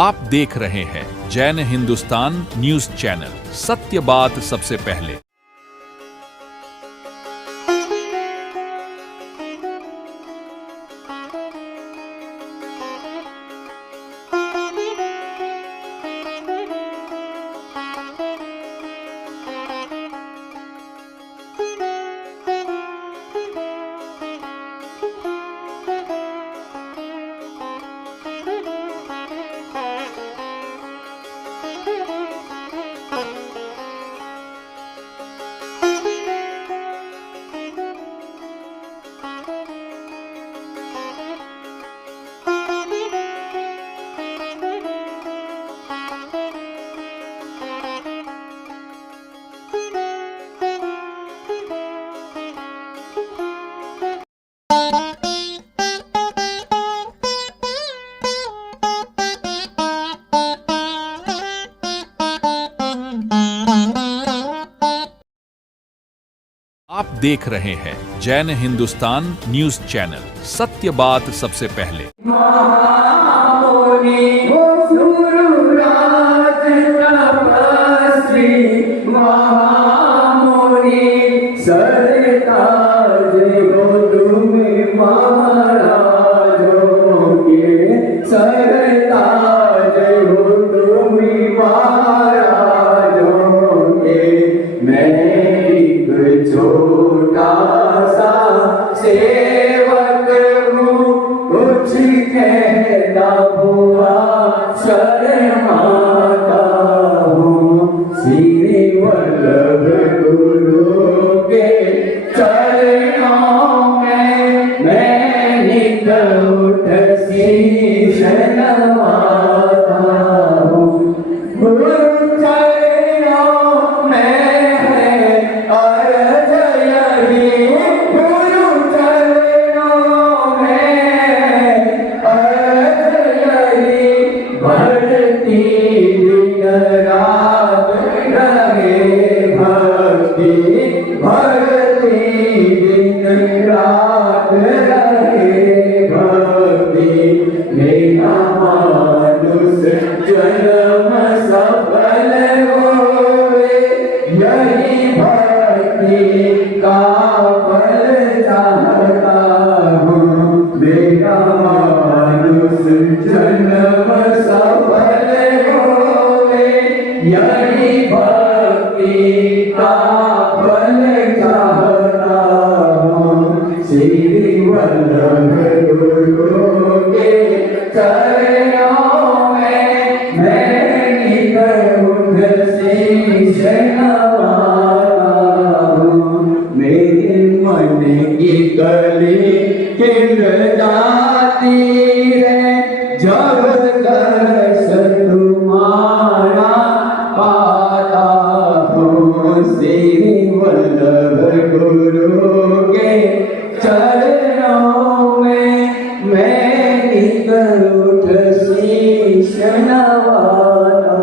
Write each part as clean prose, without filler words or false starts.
आप देख रहे हैं जैन हिंदुस्तान न्यूज चैनल, सत्य बात सबसे पहले। आप देख रहे हैं जैन हिंदुस्तान न्यूज चैनल, सत्य बात सबसे पहले। छोटा सा सेवक हूँ, कुछ कहता हुआ शर्माता हूँ। श्री वल्लभ गुरु के चरणों में मैं निकल उठ शीश नवाता हूँ। गुरु चरणों में जन्म सफल होवे, यही भक्ति का फल चाहता हूँ। मेरा मानुष जन्म सफल होवे, यही भक्ति का फल चाहता हूँ। श्री वल्लभ गुरु के चरणों में मैं निकल उठ शीश नवाता हूँ। मेरे मन की कली खिल जाती है, जब दर्शन तुम्हारा पाता हूँ। श्री वल्लभ गुरु के चरणों में मैं निकल उठ शीश नवाता।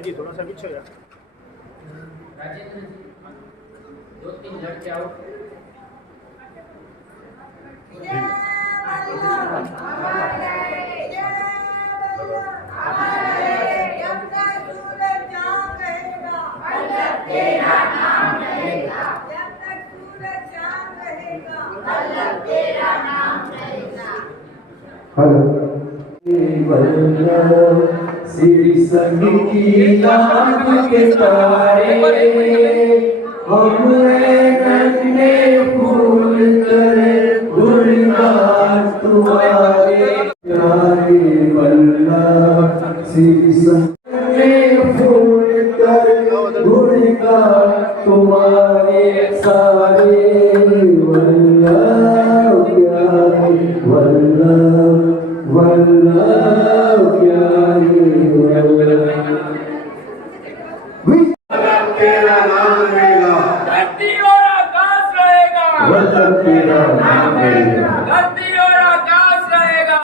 जी थोड़ा सा पीछे हो जा। राजेंद्र जी, 2-3 लड़के आओ। श्री संग की लाख के तारे हमरे नन्हे फूल करे गुणगान तुम्हारे प्यारे वल्लभ श्री संग में फूल करे गुणगान तुम्हारे सारे वल्लभ प्यारे वल्लभ वल्लभ प्यारे वल्लभ। तेरा नाम रहेगा, धरती और आकाश रहेगा, वल्लभ तेरा नाम रहेगा। धरती और आकाश रहेगा।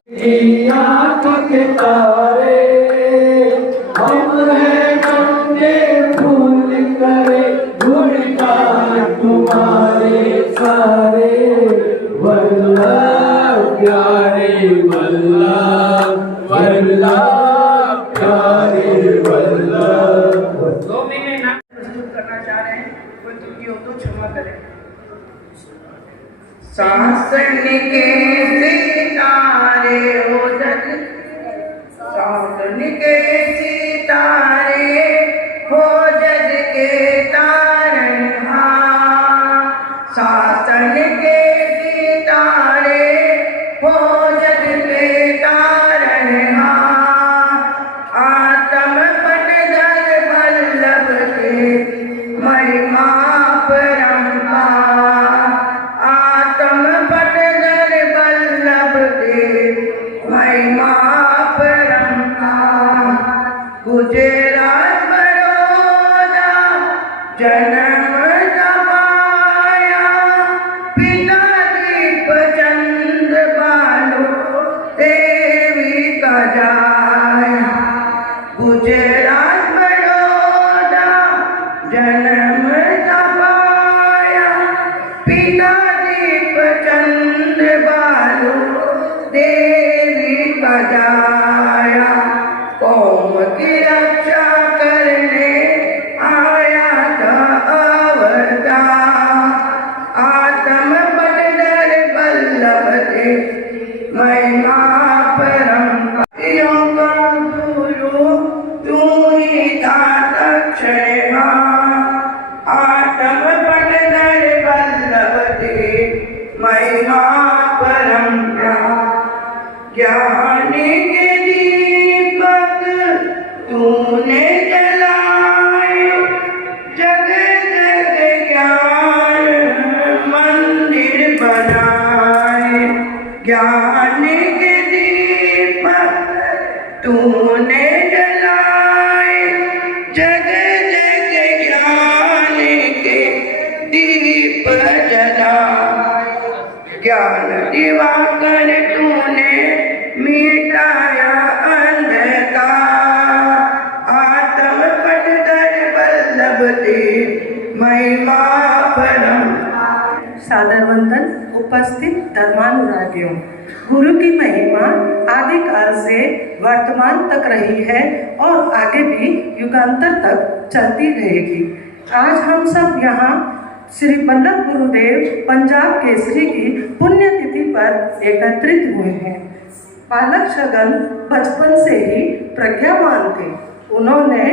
आँख के तारे हम हैं नन्हे फूल करे गुणगान तुम्हारे सारे वल्लभ प्यारे वल्लभ वल्लभ प्यारे वल्लभ। 2 महीने नाम प्रस्तुत करना चाह रहे हैं, कोई त्रुटि हो तो क्षमा करें। शासन के सितारे हो जग, शासन के सितारे हो जग के तारनहार, शासन के सितारे हो जग के तारनहार, आत्म पटधर वल्लभ के महिमा परंपार, आत्म पटधर वल्लभ के महिमा परंपार। गुजरात बड़ौदा जन्म जमाया, पिता दीपचंद बालो देवी का जाया। गुजरात बड़ौदा जन्म जमाया, पिता दीपचंद बालो देवी का जाया। कौम की रक्षा करने आया था अवतार, आत्म पटधर वल्लभ के महिमा परंपार। का गुरु तू ही था दक्षिणवान, आत्म पटधर वल्लभ के महिमा परंपार। ज्ञान के दीपक तूने जलाए, जग जग ज्ञान मंदिर बनाए। ज्ञान के दीपक तूने जलाए, जग जग ज्ञान के दीप जलाए। ज्ञान दिवाकर तूने मिटाया अंधकार, आत्म पटधर वल्लभ के महिमा परंपार। सादर वंदन उपस्थित धर्मानुरागियों, गुरु की महिमा आदिकाल से वर्तमान तक रही है और आगे भी युगांतर तक चलती रहेगी। आज हम सब यहाँ श्री वल्लभ गुरुदेव पंजाब केसरी की पुण्यतिथि पर एकत्रित हुए हैं। बालक शगन बचपन से ही प्रज्ञावान थे। उन्होंने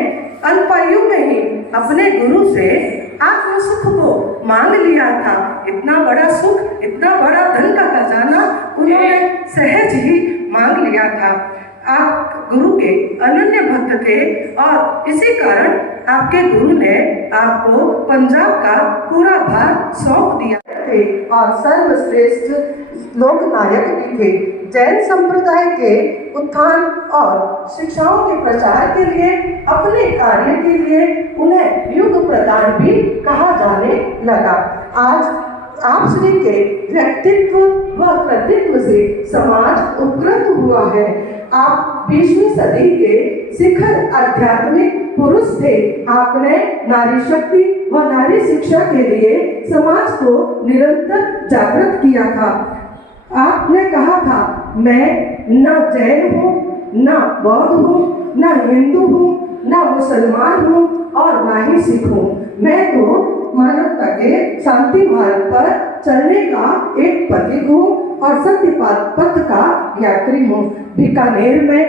अल्पायु में ही अपने गुरु से आत्म सुख को मांग लिया था। इतना बड़ा सुख, इतना बड़ा धन का खजाना उन्होंने सहज ही मांग लिया था। आप गुरु के अनन्य भक्त थे और इसी कारण आपके गुरु ने आपको पंजाब का पूरा भार सौंप दिया थे और सर्वश्रेष्ठ लोक नायक भी थे। जैन संप्रदाय के उत्थान और शिक्षाओं के प्रचार के लिए, अपने कार्य के लिए उन्हें युग प्रदान भी कहा जाने लगा। आज आप श्री के व्यक्तित्व व कृतित्व से समाज उपकृत हुआ है। आप 20वीं सदी के शिखर आध्यात्मिक पुरुष थे। आपने नारी शक्ति व नारी शिक्षा के लिए समाज को निरंतर जागृत किया था। आपने कहा था, मैं न जैन हूँ, न बौद्ध हूँ, न हिंदू हूँ, न मुसलमान हूँ और न ही सिख हूँ। मैं तो मानवता के शांति मार्ग पर चलने का एक प्रतीक हूँ और सत्य पथ का यात्री हूँ। बीकानेर में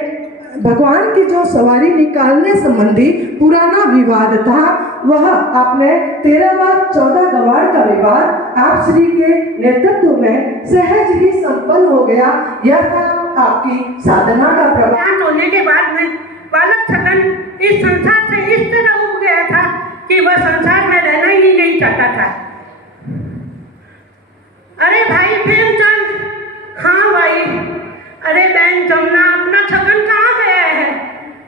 भगवान की जो सवारी निकालने संबंधी पुराना विवाद था, वह आपने 13 व 14 गवार का विवाद आप श्री के नेतृत्व में सहज ही संपन्न हो गया। यह था आपकी साधना का प्रभाव। होने के बाद में बालक छगन इस संसार से इस तरह उब गया था कि वह संसार में रहना ही नहीं चाहता था। अरे भाई प्रेमचंद, हाँ भाई, अरे बहन जमुना, अपना छगन कहाँ गया है?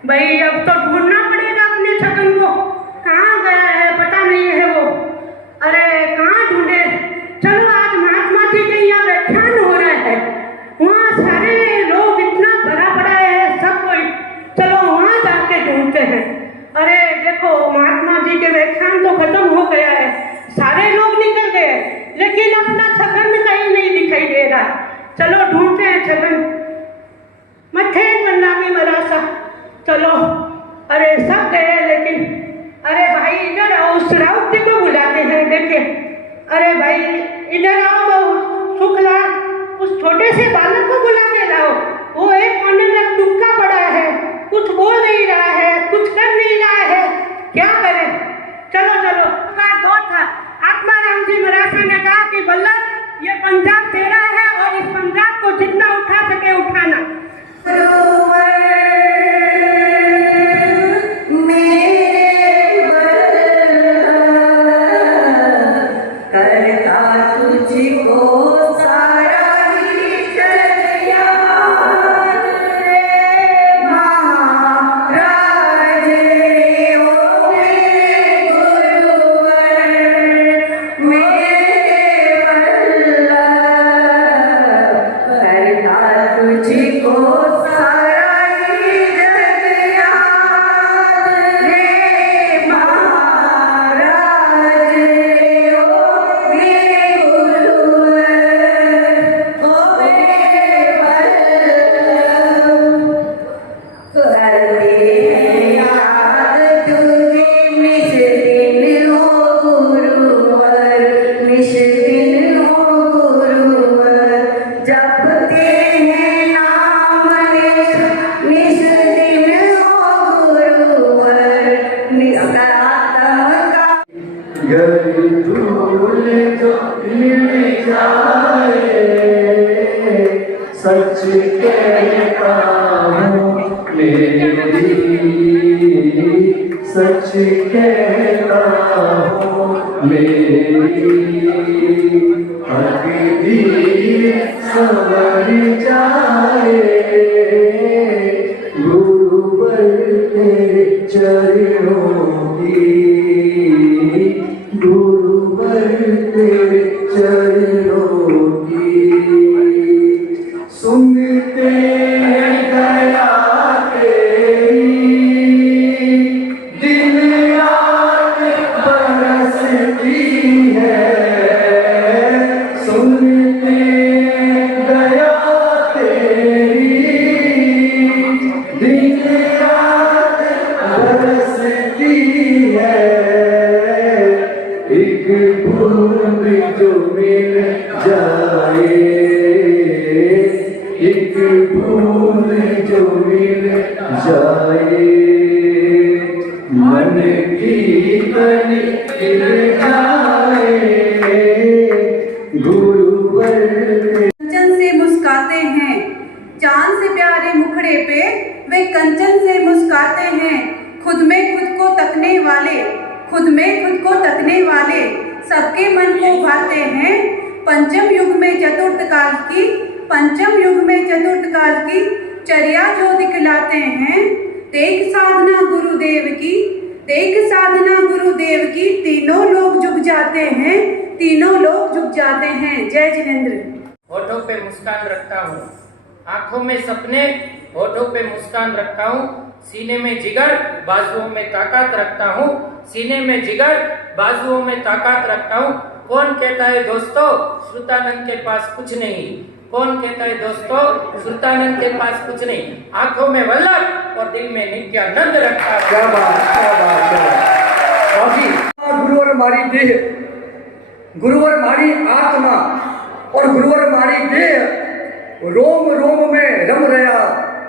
भाई अब तो ढूंढना पड़ेगा अपने छगन को, कहाँ गया है, पता नहीं है वो। अरे कहाँ ढूंढे? चलो आज महात्मा जी के यहाँ व्याख्यान हो रहा है, वहाँ सारे लोग इतना भरा पड़ा है सब कोई, चलो वहाँ जाके ढूंढते हैं। अरे देखो महात्मा जी के व्याख्यान तो खत्म हो गया है, सारे लोग निकल गए, लेकिन अपना छगन कहीं नहीं दिखाई दे रहा। चलो ढूंढते हैं छगन। मथे बन्ना में मरासा, चलो। अरे सब गए, लेकिन अरे भाई इधर आओ, उस राउत जी को बुलाते हैं। देखिए, अरे भाई इधर आओ तो शुक्ला, उस छोटे से बालक को बुला के लाओ। वो एक कोने में टुक्का पड़ा है, कुछ बोल नहीं रहा है, कुछ कर नहीं रहा है, क्या करे? चलो चलो। का दौर था, आत्माराम जी मरासा ने कहा कि बल्लभ, ये पंजाब तेरा है और इस पंजाब को जितना उठा सके उठाना। सच कहता हूँ मेरी, सच कहता हूँ मेरी, अभी संवर जाए गुरुवर तेरे चरणों की, गुरुवर तेरे चरणों की। सुनते दया तेरी, दिन रात बरसती है। सुनते दया तेरी, दिन रात बरसती है। एक बूंद जो मिल जाए, एक बूंद जो मिल जाए, मन की कली खिल जाए। गुरुवर कंचन से मुस्काते हैं, चांद से प्यारे मुखड़े पे वे कंचन से मुस्काते हैं। खुद में खुद को तकने वाले, खुद में खुद को तकने वाले सबके मन को भाते हैं। पंचम युग में चतुर्थ काल की, पंचम युग में चतुर्थ काल की चर्या जो दिखलाते हैं। देख साधना गुरुदेव की, देख साधना गुरुदेव की, तीनों लोग झुक जाते हैं, तीनों लोग झुक जाते हैं। जय जिनेंद्र। होठों पे मुस्कान रखता हूँ, आंखों में सपने, होठों पे मुस्कान रखता हूँ, सीने में जिगर बाजुओं में ताकत रखता हूँ, सीने में जिगर बाजुओं में ताकत रखता हूँ। कौन कहता है दोस्तों श्रुतानंद के पास कुछ नहीं, कौन कहता है दोस्तों श्रुतानंद के पास कुछ नहीं। आंखों में वल्लभ और दिल में नित्यानंद रखता है। क्या बात, क्या बात, क्या बात। बाकी गुरुवर मारी देह, गुरुवर मारी आत्मा और गुरुवर मारी देह रोम रोम में रम रहा,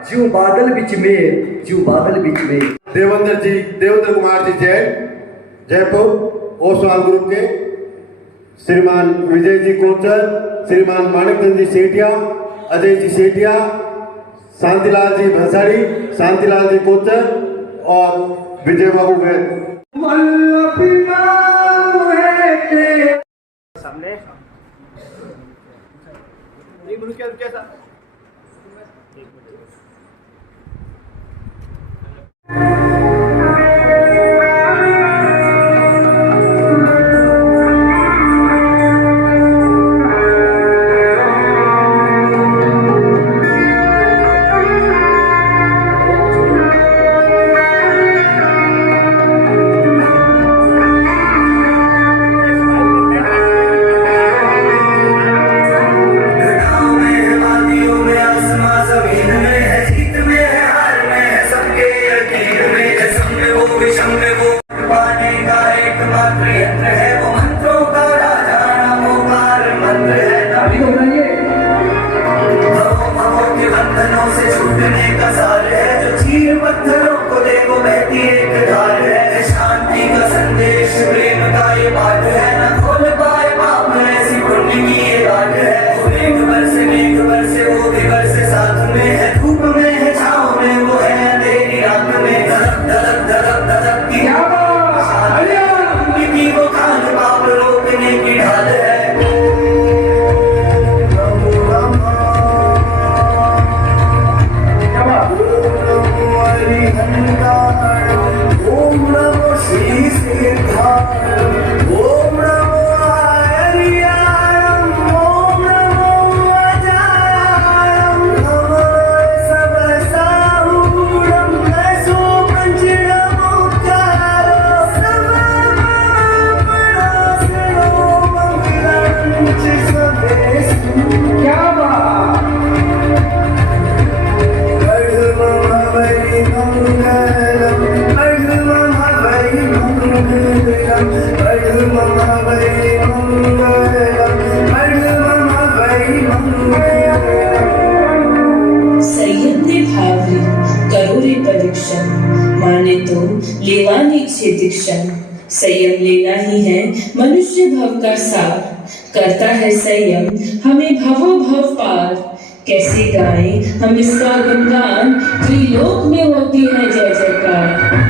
जीव बादल बिच में, जीव बादल बिच में। देवेंद्र कुमार जी जैन, जयपुर ओसवाल ग्रुप के श्रीमान विजय जी कोचर, श्रीमान माणिकचंद जी सेठिया, अजय जी सेठिया, शांतिलाल जी भंसाली, शांतिलाल जी कोचर और विजय बाबू वैद। सामने संयम लेना ही है मनुष्य भव का सार, करता है संयम हमें भवो भव पार। कैसे गाएं हम इसका गुणगान, त्रिलोक में होती है जय जयकार।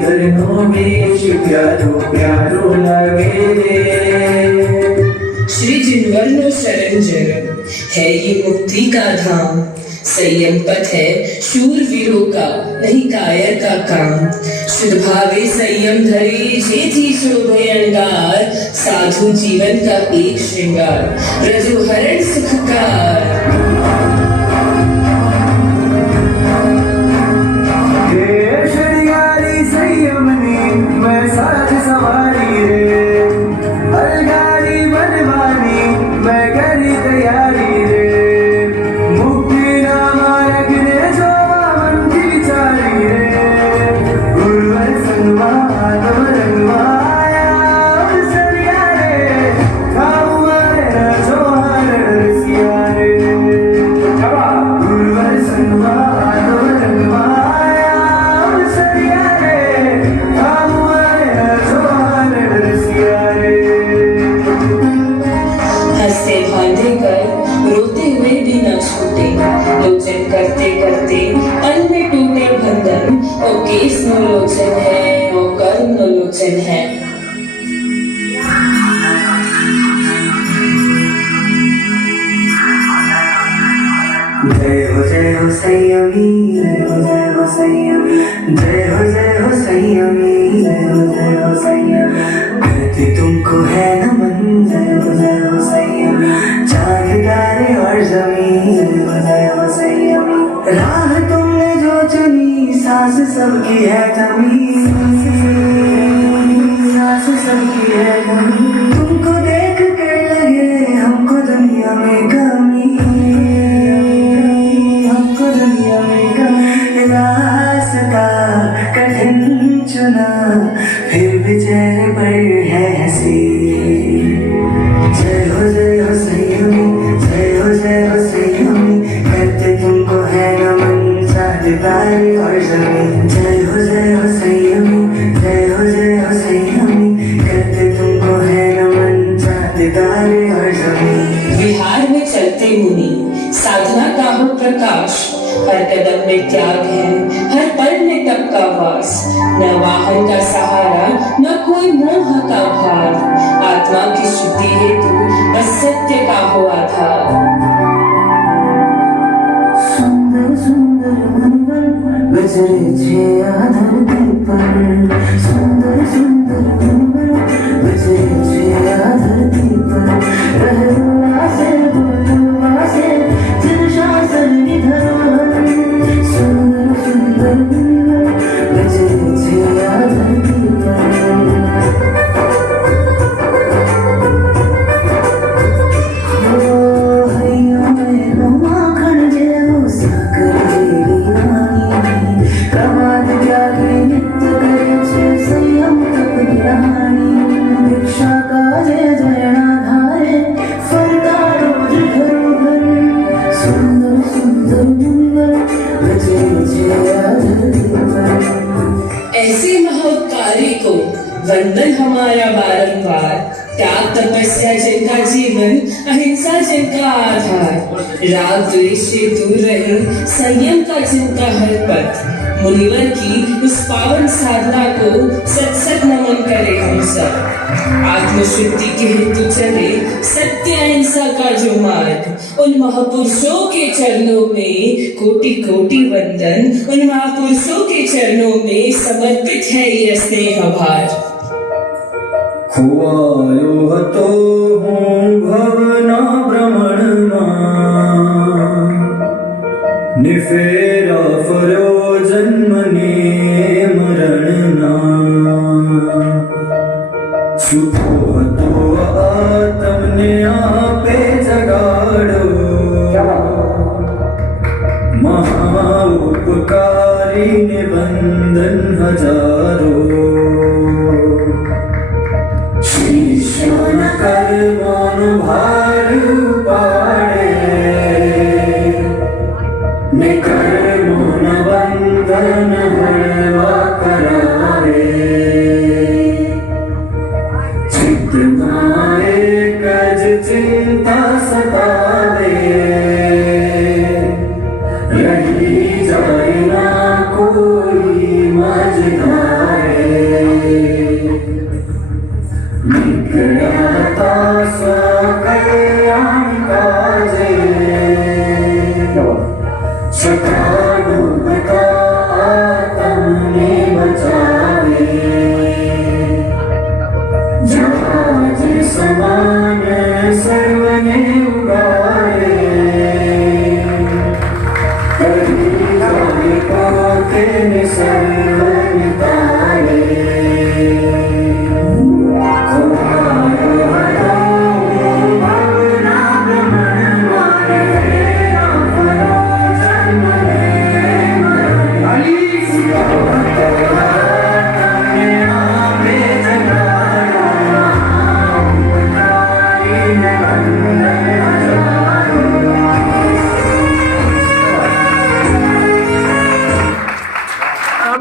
धरनो बेश प्यारो प्यारो लगे रे। श्री जिनवरनो शरण जग है ये मुक्ति का धाम, संयम पथ है शूरवीरों का, नहीं कायर का काम। शुद्ध भावे संयम धरे जेठी शोभे अंगार, साधु जीवन का एक श्रृंगार, रजो हरण सुखकार। मैं साथ सवारी रे, अलगारी बनवानी मैं करी तैयारी रे। मुक्ति नाम रखने जो मन की विचारी रे। गुरुवर संगवा आत्म रंगवाया सरिया रे, खाऊंगा रे जो हर रसिया रे। गुरुवर संगवा आत्म रंगवाया सरिया रे, खाऊंगा रे जो हर रसिया रे। हंसते बांधे कर रोते हुए भी न छूटे, लोचन करते करते पल में टूटे बंधन। ओ केस नो लोचन है, ओ कर्म नो लोचन है। जय हो संयमी, जय हो संयमी, जय हो संयमी, जय हो संयमी। करती तुमको है नमन, जय हो संयमी। चांद तारे और जमीन, जय हो संयमी। राह तुमने जो चुनी, सांस सबकी है जमी, सांस सबकी है जमी। तुमको देख कर लगे हमको दुनिया में कमी, हमको दुनिया में कमी। रास्ता कठिन चुना, फिर भी चेहरे पर है हंसी। जय हो संयमी, जय हो संयमी। करते तुमको है नमन, चांद तारे और जमीन। जय हो संयमी, जय हो संयमी। करते तुमको है नमन, चांद तारे और जमीन। विहार में चलते मुनि, साधना का हो प्रकाश। हर कदम में त्याग है, हर पल में तप का वास। न वाहन का सहारा, न कोई मोह का भार। आत्मा की शुद्धि हेतु बस सत्य का हो आधार। सुंदर सुंदर मनवर बजरे छे धरती पर। सुंदर सुंदर मनवर बजरे छे धरती पर। रहना से बोलना से जिन शासन निधर। सुंदर सुंदर मनवर बजरे छे धरती पर। ऐसे महोपकारी को वंदन हमारा बारंबार। त्याग तपस्या जिनका जीवन, अहिंसा जिनका आधार। राग द्वेष से दूर रहे, संयम का जिनका हर पथ। मुनिवर की उस पावन साधना को सत सत नमन करे हम सब। आत्मशुद्धि के हेतु चले सत्य अहिंसा का जो मार्ग। उन महापुरुषों के चरणों में कोटि कोटि वंदन। उन महापुरुषों के चरणों में समर्पित है ये स्नेह भार। खुआयो हतो हूँ भवना भ्रमणमा, निफेरा फरो जन्मने मरणना। सुखो हतो आत्मने आपे जगाड़ो, महा उपकारी ने बंधन हजारों। शिष्यों कर मन भार पाड़े, निकर मन बंधन हरवा करारे। चित्त माए कज चिंता सतावे, रही जाए ना कोई मझधार।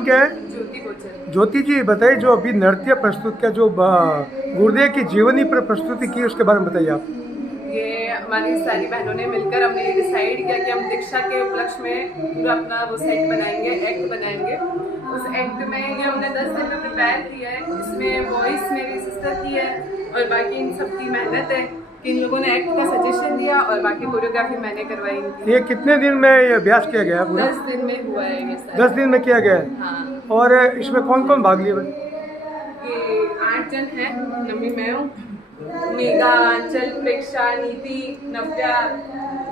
क्या है? ज्योति गोचर। ज्योति जी बताइए, जो अभी नृत्य प्रस्तुत किया, जो गुरुदेव की जीवनी पर प्रस्तुति की, उसके बारे में बताइए आप। ये हमारी सारी बहनों ने मिलकर हमने डिसाइड किया कि हम दीक्षा के उपलक्ष्य में पूरा अपना वो सेट बनाएंगे, एक्ट बनाएंगे। उस एक्ट में ये हमने 10 दिन में प्रिपेयर किया है। इसमें वॉइस मेरी सिस्टर की है और बाकी इन सबकी मेहनत है कि इन लोगों ने एक्ट का सजेशन दिया और बाकी कोरियोग्राफी मैंने करवाई। ये कितने दिन में ये अभ्यास किया गया? 10 दिन में हुआ है ये सारा। 10 दिन में किया गया है। हाँ। और इसमें कौन कौन भाग लिया? ये 8 जन हैं, नमी मैं हूँ, मेघा, आंचल, प्रेक्षा, नीति, नव्या,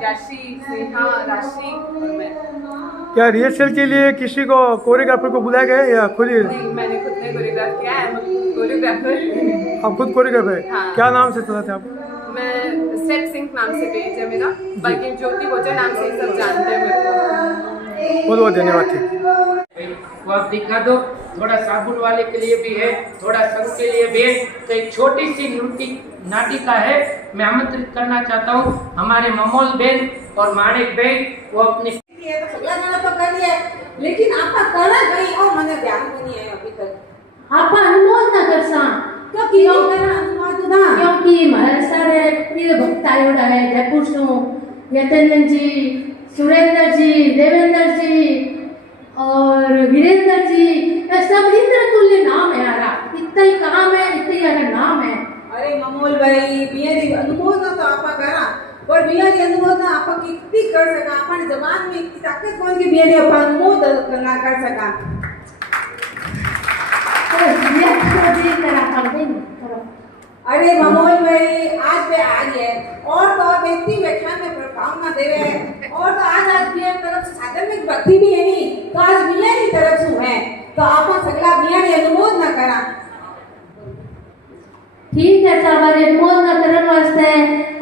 याशी, स्नेहा, राशि और मैं। क्या रिहर्सल के लिए किसी को, कोरियोग्राफर को बुलाया गया या खुद ही? नहीं, मैंने खुद ने कोरियोग्राफ किया है। कोरियोग्राफर आप खुद कोरियोग्राफर? हाँ। क्या नाम से चलाते आप? मैं स्टेप सिंह नाम से पेज है मेरा, बाकी ज्योति गोचर नाम से सब जानते हैं मेरे को। बहुत बहुत धन्यवाद। ठीक, वो आप दिखा दो। थोड़ा साबुन वाले के लिए भी है, थोड़ा सब के लिए भी है। तो एक छोटी सी नृत्य नाटिका है, मैं आमंत्रित करना चाहता हूँ हमारे ममोल बेन और माणिक बेन। वो अपनी लेकिन आपका कला गई और मैंने ध्यान में नहीं आया अभी तक। आप अनुमोद ना कर सा क्योंकि अनुमोद ना क्योंकि हमारे सारे प्रिय भक्त आयोड़ा है जयपुर से, यतेंद्र जी, सुरेंद्र जी, देवेंद्र जी और वीरेंद्र जी, ये सब इंद्र तुल्य नाम है यारा। इतना ही काम है, इतना ही यारा नाम है। अरे ममोल भाई बियारी अनुमोद ना तो आपा करा और बियारी अनुमोद ना आपा कितनी कर सका, अपन जबान में इतनी ताकत कौन की बियारी अपन अनुमोद करना कर सका। अरे ममोल भाई आज पे आ गए और तो व्यक्ति व्याख्यान में प्रभावना देवे और तो आज बिया तरफ से साधर्मिक भक्ति भी है नहीं, तो आज बिया की तरफ से है तो आपा सगला बिया ने अनुमोद ना करा। ठीक है सब अनुमोद ना करने वास्ते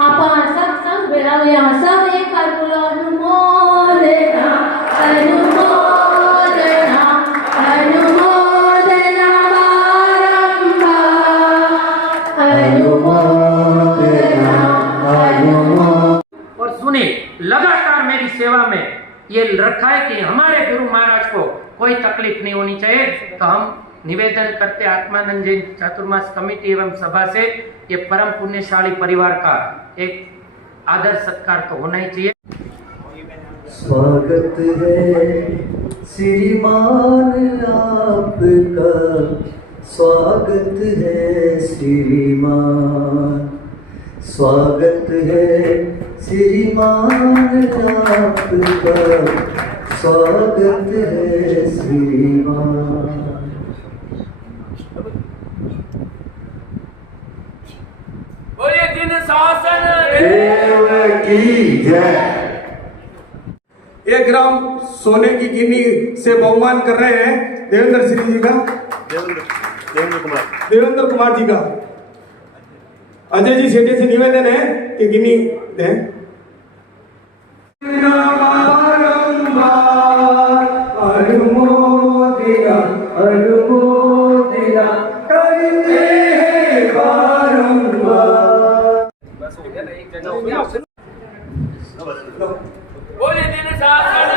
आपा सब बेरा यहाँ सब एक बार बोलो अनुमोदना अनुमोदना अनुमोदना और सुने, लगातार मेरी सेवा में ये रखा है कि हमारे गुरु महाराज को कोई तकलीफ नहीं होनी चाहिए। तो हम निवेदन करते आत्मानंद जैन चातुर्मास कमेटी एवं सभा से ये परम पुण्यशाली परिवार का एक आदर सत्कार तो होना ही चाहिए। स्वागत है श्रीमान आपका, स्वागत है श्रीमान, स्वागत है श्रीमान आपका, स्वागत है श्रीमान। बोलिए दिन शासन देव की जय। एक ग्राम सोने की गिन्नी से बहुमान कर रहे हैं देवेंद्र सिंह जी का, देवेंद्र कुमार जी का। अजय जी सेठे से निवेदन है कि गिन्नी दें। अनुमोदिना अनुमोदिना करते हैं बारंबार। बोलिए दिन शासन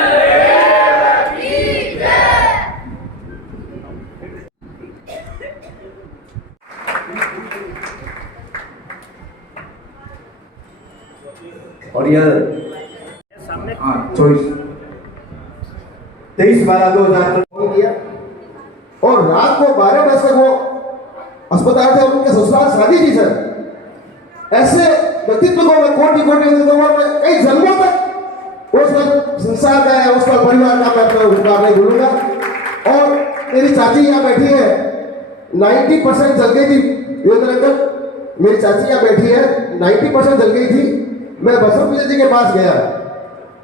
और यह 23/12/2000 फोन किया और रात को 12 बजे तक वो अस्पताल थे और उनके ससुराल शादी थी सर। ऐसे व्यक्तित्व को मैं कोटि में कई जन्मों तक उसका संसार का है, उसका परिवार का मैं उपकार नहीं भूलूंगा। और मेरी चाची यहाँ बैठी है, 90% जल गई थी वीरेंद्र अंकल, मेरी चाची यहाँ बैठी है, 90% जल गई थी। मैं बसंत जी के पास गया,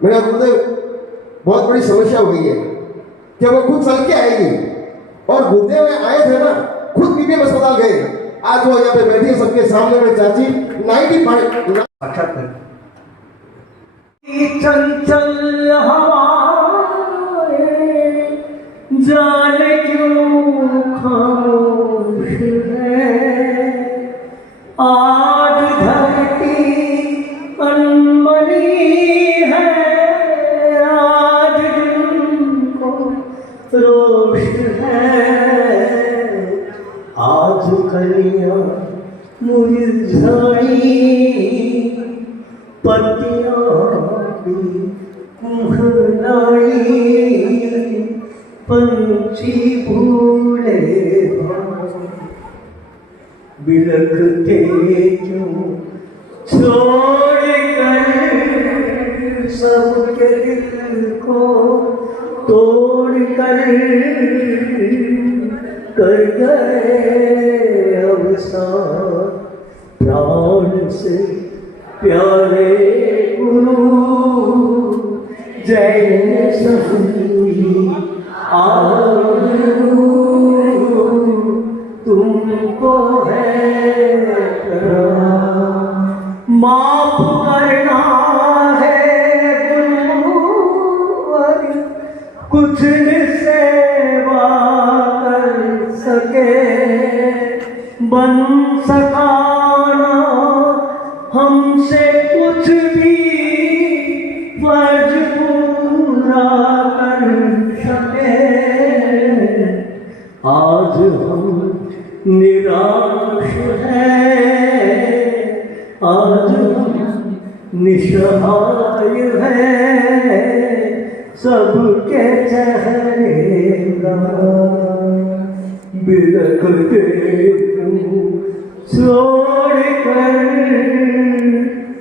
मेरा गुरुदेव बहुत बड़ी समस्या हो गई है कि वो खुद चल के आएगी और गुरुदेव आए थे ना, खुद बीबी अस्पताल गए। आज वो यहाँ पे बैठी है सबके सामने में चाची 95 चंचल हवाएं जाने क्यों खामोश है, आज धरती अनमनी है, आज दिन को रोशन है आज कलियां मुरझाई पत्तियां भी कुम्हलाई पंछी भूले बिलखते क्यों छोड़ कर सबके दिल को तोड़ कर गए अवसान प्राण से प्यारे गुरु जय सही आरज़ू तुमको है माफ करना है गुरुवर कुछ सेवा कर सके बन सकाना हमसे कुछ भी फर्ज पूरा कर सके आज हम निराश हैं आज हम निसहाय हैं सबके चेहरे बिलखते छोड़ कर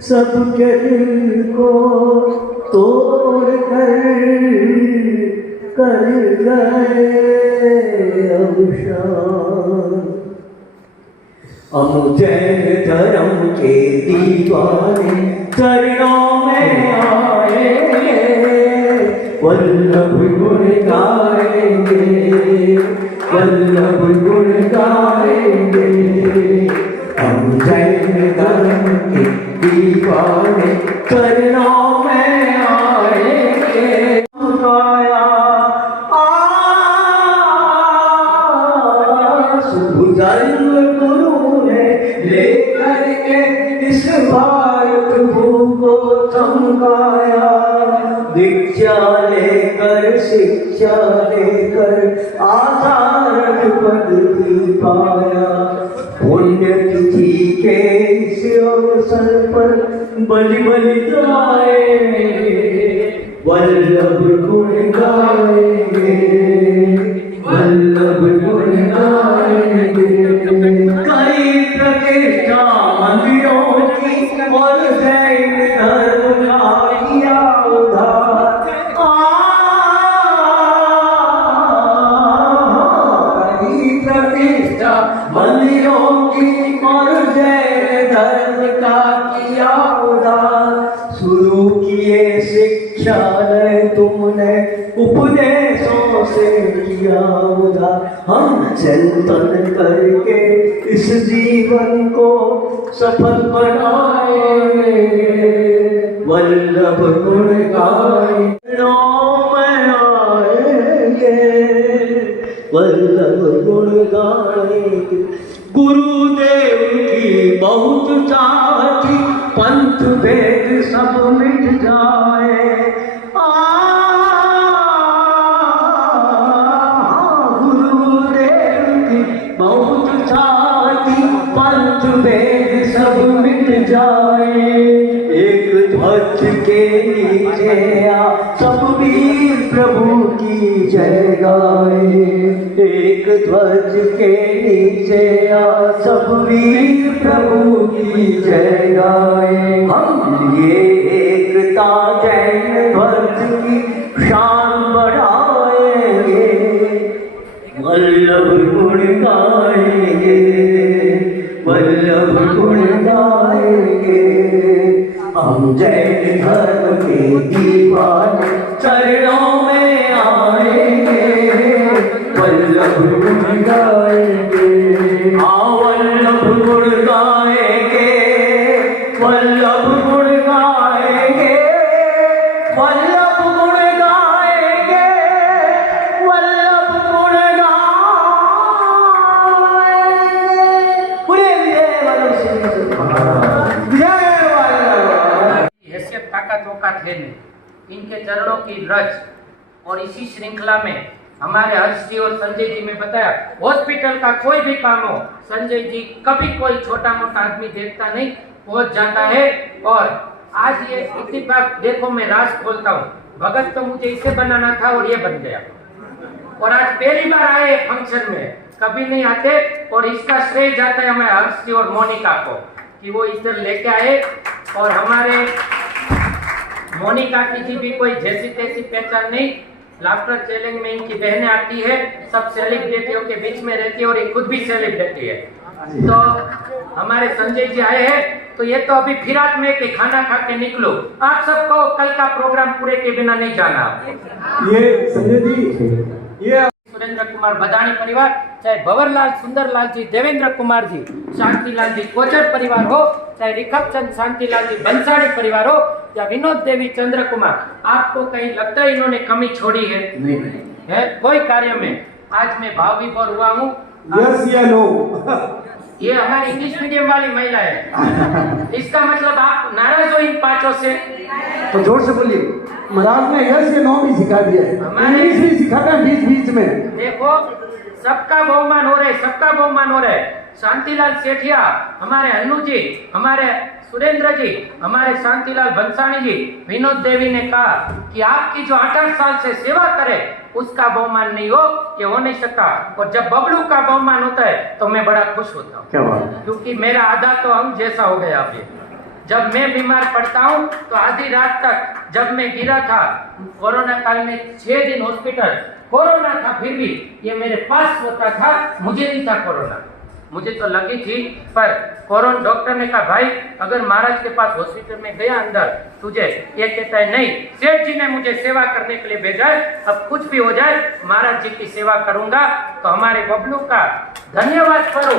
सबके दिल को तोड़ कर गए अवसान हम जैन धर्म के दीवाने चरणों में आएंगे वल्लभ गुण गाएंगे वल्लभ गुण गाएंगे हम जैन धर्म के दीवाने चरणों में आएंगे गुरु ने लेकर के इस भारत भूमि को चमकाया दीक्षा लेकर शिक्षा लेकर आधार पद भी पाया पुण्य तिथि के इस अवसर पर बलि बलि गाएंगे वल्लभ गुण गाएंगे वल्लभ गुण गाएंगे कई प्रतिष्ठा मंदिरों की और जैन धर्म का किया उद्धार कई प्रतिष्ठा मंदिरों की और जैन धर्म का किया उद्धार शुरू किए शिक्षालय तुमने उपदेशों से किया उधार हम चिंतन करके इस जीवन को सफल बनाएंगे वल्लभ गुण गाएंगे वल्लभ गुण गाएंगे गुरुदेव की बहुत चाह थी पंथ भेद सब मिट जाए बहुत छाती पंथ भेद सब मिट जाए एक ध्वज के नीचे आ सब वीर प्रभु की जय गाए एक ध्वज के नीचे आ सब वीर प्रभु की जय गाए हम ये एकता जैन ध्वज की शान बढ़ाएंगे वल्लभ गुण गाएंगे वल्लभ गुण गाएंगे हम जैन धर्म के दीवाने चरणों में आएंगे वल्लभ गुण गाएंगे हाँ वल्लभ गुण गाएंगे वल्लभ गुण गाएंगे वल्लभ गुण गाएंगे वल्लभ गुण हैसियत ताकत औकात लेने इनके चरणों की रज और इसी श्रृंखला में हमारे हर्ष जी और संजय जी में बताया, हॉस्पिटल का कोई भी काम हो, संजय जी कभी कोई छोटा मोटा आदमी देखता नहीं, पहुंच जाता है। और आज ये इत्तेफाक देखो, मैं राज खोलता हूँ, भगत तो मुझे इसे बनाना था और ये बन गया, और आज पहली बार आए फंक्शन में, कभी नहीं आते। और इसका श्रेय जाता है हमारे हर्ष जी और मोनिका को कि वो इधर लेके आए। और हमारे मोनिका की जी भी कोई जैसी तैसी पहचान नहीं, लाफ्टर चैलेंज में इनकी बहनें आती है, सब सेलिब्रिटियों के बीच में रहती है और ये खुद भी सेलिब्रिटी है। तो हमारे संजय जी आए हैं, तो ये तो अभी फिराक में कि खाना खा के निकलो, आप सबको कल का प्रोग्राम पूरे के बिना नहीं जाना। ये संजय जी, ये सुरेंद्र कुमार बदाणी परिवार, चाहे भंवरलाल सुंदरलाल जी, देवेंद्र कुमार जी, शांतिलाल जी कोचर परिवार हो, चाहे रिखप चंद शांतिलाल जी बंसाड़ी परिवार हो, या विनोद देवी चंद्र कुमार, आपको कहीं लगता है इन्होंने कमी छोड़ी है? नहीं है कोई कार्य में। आज मैं भाव विभोर हुआ हूँ। यस या नो? ये हमारी इंग्लिश मीडियम वाली महिला है, इसका मतलब आप नाराज हो इन पांचों से? तो जोर से बोलिए। महाराज ने यस या नो भी सिखा दिया है, इंग्लिश भी सिखाता है बीच बीच में। देखो, सबका बहुमान हो रहा है, सबका बहुमान हो रहा है। शांतिलाल सेठिया, हमारे अन्नू जी, हमारे सुरेंद्र जी, हमारे शांतिलाल बंसाणी जी, विनोद देवी ने कहा कि आपकी जो 8-8 साल से सेवा करे उसका बहुमान नहीं हो, कि हो नहीं सकता। और जब बबलू का बहुमान होता है तो मैं बड़ा खुश होता हूँ। क्या बात? क्योंकि मेरा आधा तो हम जैसा हो गया अभी। जब मैं बीमार पड़ता हूँ तो आधी रात तक, जब मैं गिरा था कोरोना काल में 6 दिन हॉस्पिटल, कोरोना था फिर भी ये मेरे पास होता था, मुझे नहीं था कोरोना, मुझे तो लगी थी। पर कोरोना डॉक्टर ने कहा, भाई अगर महाराज के पास हॉस्पिटल में गया अंदर तुझे, ये कहता है नहीं, सेठ जी ने मुझे सेवा करने के लिए भेजा है, अब कुछ भी हो जाए महाराज जी की सेवा करूंगा। तो हमारे बबलू का धन्यवाद करो,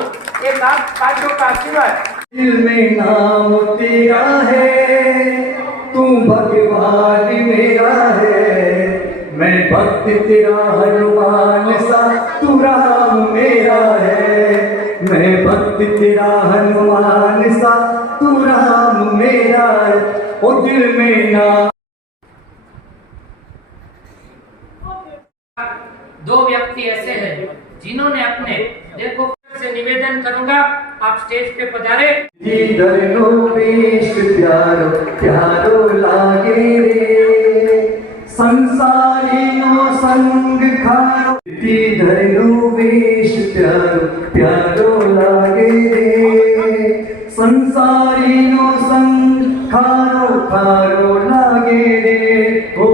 एक आप पांचों का आशीर्वाद। दिल में नाम तेरा है, तू भगवान मेरा है, मैं भक्त तेरा हनुमान सा, तू राम मेरा है, मैं भक्त तेरा हनुमान सा, तू राम मेरा है, ओ दिल में नाम। दो व्यक्ति ऐसे हैं जिन्होंने अपने, देखो से निवेदन करूंगा, आप स्टेज पे पधारे। धरनो वेश प्यारो प्यारो लागे रे, संसारियों संग खारो, धरनो वेश प्यारो प्यारो लागे रे, संसारियों संग खारो खारो लागे रे, ओ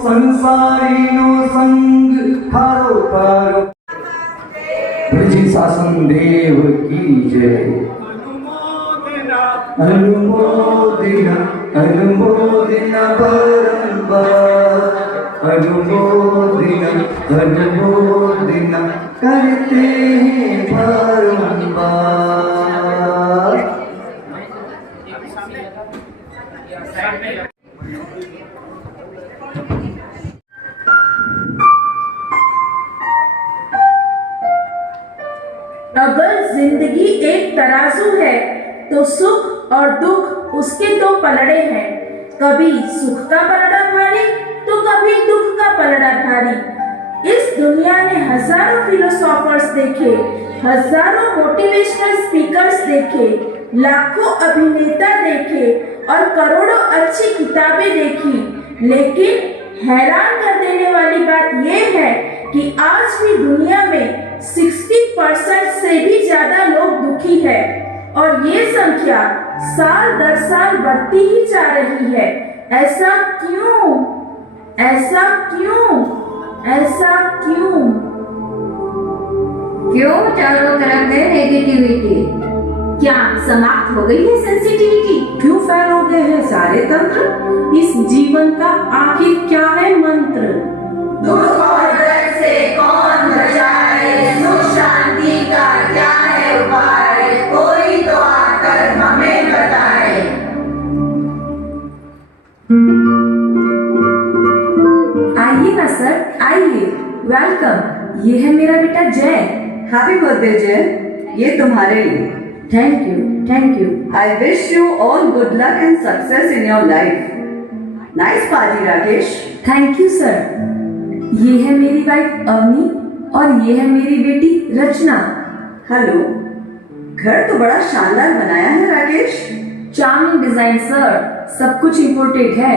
संसारियों संग खारो खारो। ब्रज शासन देव की जय। अनुमोदिना अनुमोदिना बारंबार, अनुमोदिना अनुमोदिना करते हैं बारंबार। अगर जिंदगी एक तराजू है तो सुख और दुख उसके दो पलड़े हैं, कभी सुख का पलड़ा भारी तो कभी दुख का पलड़ा भारी। इस दुनिया ने हजारों फिलोसोफर्स देखे, हजारों मोटिवेशनल स्पीकर्स देखे, लाखों अभिनेता देखे और करोड़ों अच्छी किताबें देखी, लेकिन हैरान कर देने वाली बात यह है कि आज भी दुनिया में 60% से भी ज्यादा लोग दुखी है, और ये संख्या साल दर साल बढ़ती ही जा रही है। ऐसा क्यों? ऐसा क्यों? ऐसा क्यों? क्यों चारों तरफ है नेगेटिविटी? क्या समाप्त हो गई है सेंसिटिविटी? क्यों फेल हो गए हैं सारे तंत्र? इस जीवन का आखिर क्या है मंत्र? दुख और दर्द से कौन बचाए, सुख शांति का क्या है उपाय, कोई तो आकर हमें बताए। आइए ना सर, आइए, वेलकम। ये है मेरा बेटा जय। हैप्पी बर्थडे जय, ये तुम्हारे लिए। Thank you, thank you. I wish you all good luck and success in your life. Nice party Rakesh. Thank you sir. ये है मेरी वाइफ अवनी और ये है मेरी बेटी रचना। हेलो, घर तो बड़ा शानदार बनाया है राकेश। चार्मिंग डिजाइन सर, सब कुछ इम्पोर्टेड है।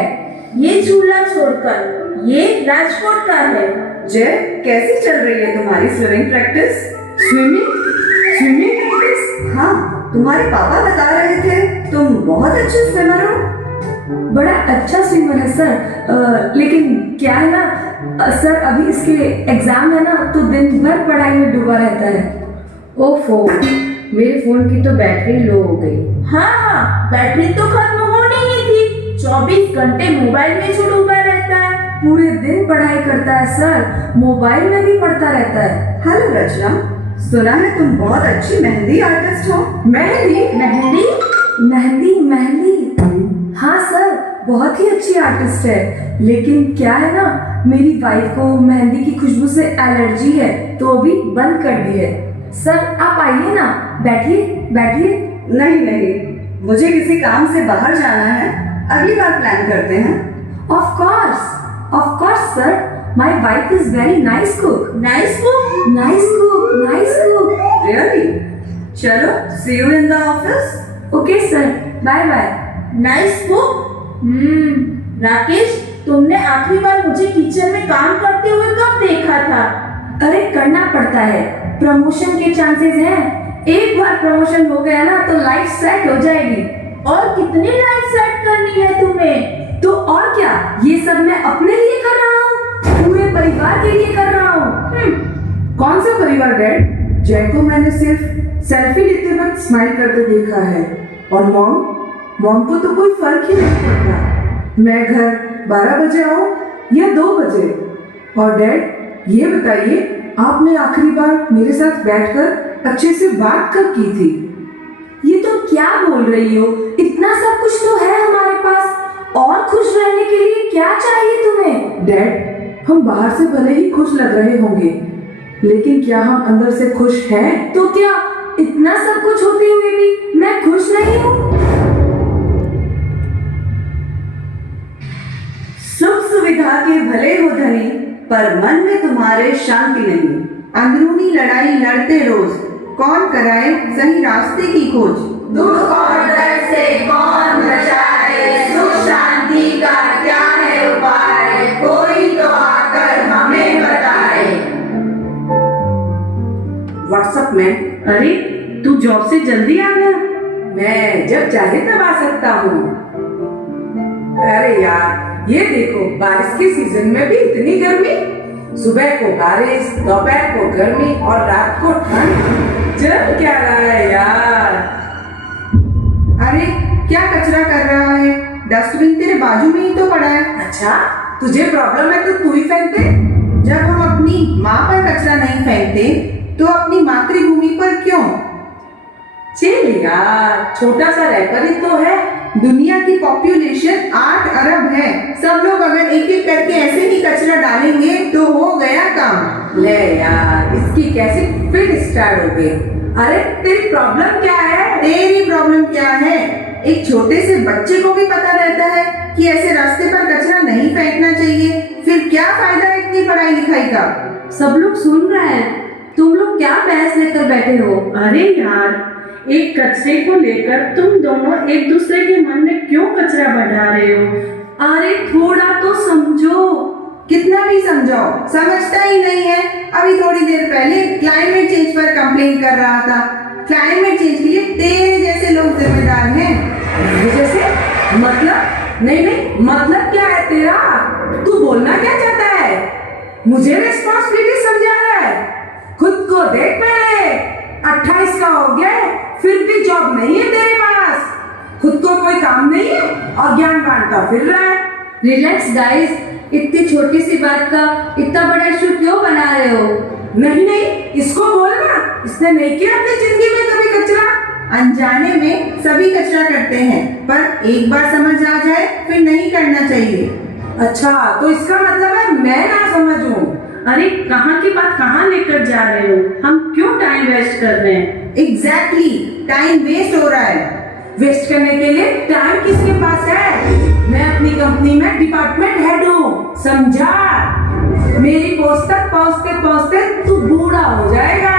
ये चूल्हा छोड़कर ये राजकोट का है। जय, कैसी चल रही है तुम्हारी स्विमिंग प्रैक्टिस? Swimming practice? हाँ, तुम्हारे पापा बता रहे थे तुम बहुत अच्छे स्विमर हो। बड़ा अच्छा स्विमर है सर, लेकिन क्या है ना सर, अभी इसके एग्जाम है ना, तो दिन भर पढ़ाई में डूबा रहता है। ओफो, मेरे फोन की तो बैटरी लो हो गई। हाँ, बैटरी तो खत्म होनी ही थी। 24 घंटे मोबाइल में जो डूबा रहता है। पूरे दिन पढ़ाई करता है सर, मोबाइल में भी पढ़ता रहता है। हेलो रचना, सुना है तुम बहुत अच्छी मेहंदी आर्टिस्ट हो। मेहंदी? हाँ सर, बहुत ही अच्छी आर्टिस्ट है, लेकिन क्या है ना, मेरी वाइफ को मेहंदी की खुशबू से एलर्जी है, तो अभी बंद कर दी है। सर आप आइए ना, बैठिए। नहीं, मुझे किसी काम से बाहर जाना है, अगली बार प्लान करते हैं। Of course sir, my wife is very nice cook. Nice cook? Really? चलो, see you in the office. Okay sir, bye bye. Nice cook? Rakesh, तुमने आखिरी बार मुझे किचन में काम करते हुए कब देखा था? अरे करना पड़ता है, प्रमोशन के चांसेस हैं। एक बार प्रमोशन हो गया ना तो लाइफ सेट हो जाएगी। और कितनी लाइफ सेट करनी है तुम्हें? तो और क्या, ये सब मैं अपने लिए कर रहा हूँ, पूरे परिवार के लिए कर रहा हूँ। कौन सा परिवार डैड? जय को मैंने सिर्फ सेल्फी लेते वक्त स्माइल करते देखा है, और मॉम को तो कोई फर्क ही नहीं पड़ता। मैं घर 12 बजे आऊँ या 2 बजे। और डैड, ये बताइए, आपने आखिरी बार मेरे साथ बैठकर अच्छे से बात कब की थी? ये तो क्या बोल रही हो, इतना सब कुछ तो है हमारे पास, और खुश रहने के लिए क्या चाहिए तुम्हें? डैड, हम बाहर से भले ही खुश लग रहे होंगे, लेकिन क्या हम अंदर से खुश हैं? तो क्या इतना सब कुछ होते हुए भी मैं खुश नहीं हूँ? सुख सुविधा के भले हो धनी, पर मन में तुम्हारे शांति नहीं। अंदरूनी लड़ाई लड़ते रोज, कौन कराए सही रास्ते की खोज। दुख और दर्द से कौन बचाए, सुख शांति का क्या है उपाय, कोई तो आकर हमें बताए। व्हाट्सएप में, अरे तू जॉब से जल्दी आ गया? मैं जब चाहे तब आ सकता हूँ। अरे यार, ये देखो, बारिश के सीजन में भी इतनी गर्मी, सुबह को बारिश, दोपहर को गर्मी और रात को ठंड। जब क्या रहा है यार। अरे क्या कचरा कर रहा है? डस्टबिन तेरे बाजू में ही तो पड़ा है। अच्छा, तुझे प्रॉब्लम है तो तू ही फेंक दे। जब हम अपनी माँ पर कचरा नहीं फेंकते तो अपनी मातृभूमि पर क्यों? चल यार, छोटा सा रैपर ही तो है। दुनिया की पॉपुलेशन 8 अरब है। सब लोग अगर एक एक करके ऐसे ही कचरा डालेंगे तो हो गया काम। ले यार, इसकी कैसे फिर स्टार्ट हो गई। अरे तेरी प्रॉब्लम क्या है? तेरी प्रॉब्लम क्या है? एक छोटे से बच्चे को भी पता रहता है कि ऐसे रास्ते पर कचरा नहीं फेंकना चाहिए, फिर क्या फायदा इतनी पढ़ाई लिखाई का? सब लोग सुन रहे हैं, तुम लोग क्या बहस लेकर बैठे हो? अरे यार, एक कचरे को लेकर तुम दोनों एक दूसरे के मन में क्यों कचरा बढ़ा रहे हो? अरे थोड़ा तो समझो। कितना भी समझाओ, समझता ही नहीं है। अभी थोड़ी देर पहले क्लाइमेट चेंज पर कंप्लेन कर रहा था। क्लाइमेट चेंज के लिए तेरे जैसे लोग जिम्मेदार हैं। जैसे? मतलब? नहीं, मतलब क्या है तेरा? तू बोलना क्या चाहता है? मुझे रिस्पॉन्सिबिलिटी समझा रहा है? खुद को देख पहले, 28 का हो गया, फिर भी जॉब नहीं है तेरे पास, खुद को कोई काम नहीं है और ज्ञान बांटता फिर रहा है। रिलैक्स गाइस, इतनी छोटी सी बात का इतना बड़ा इशू क्यों बना रहे हो? नहीं, इसको बोलना, इसने नहीं किया अपनी जिंदगी में कभी कचरा। अनजाने में सभी कचरा करते हैं, पर एक बार समझ आ जाए फिर नहीं करना चाहिए। अच्छा, तो इसका मतलब है मैं ना समझूं। अरे कहाँ की बात कहाँ लेकर जा रहे हो? हम क्यों टाइम वेस्ट कर रहे हैं? एग्जैक्टली, टाइम वेस्ट हो रहा है। वेस्ट करने के लिए टाइम किसके पास है? मैं अपनी कंपनी में डिपार्टमेंट हेड हूँ, समझा? मेरी पोस्ट तक पहुंचते पहुंचते तू बूढ़ा हो जाएगा।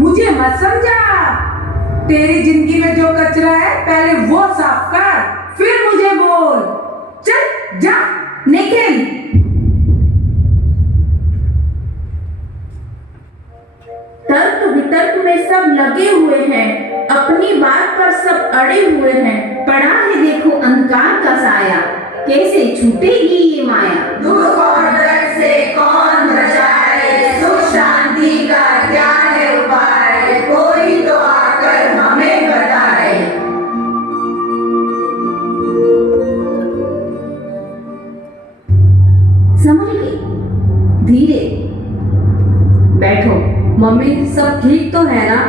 मुझे मत समझा। तेरी जिंदगी में जो कचरा है पहले वो साफ कर, फिर मुझे बोल। चल जा। निखिल, तर्क वितर्क में सब लगे हुए हैं, अपनी बात पर सब अड़े हुए हैं। पड़ा है देखो अंधकार का साया, कैसे छूटेगी ये माया। दुख और दर्द से कौन बचाए, सुख शांति का क्या है उपाय, कोई तो आकर हमें बताए। संभल के, धीरे बैठो। मम्मी सब ठीक तो है ना?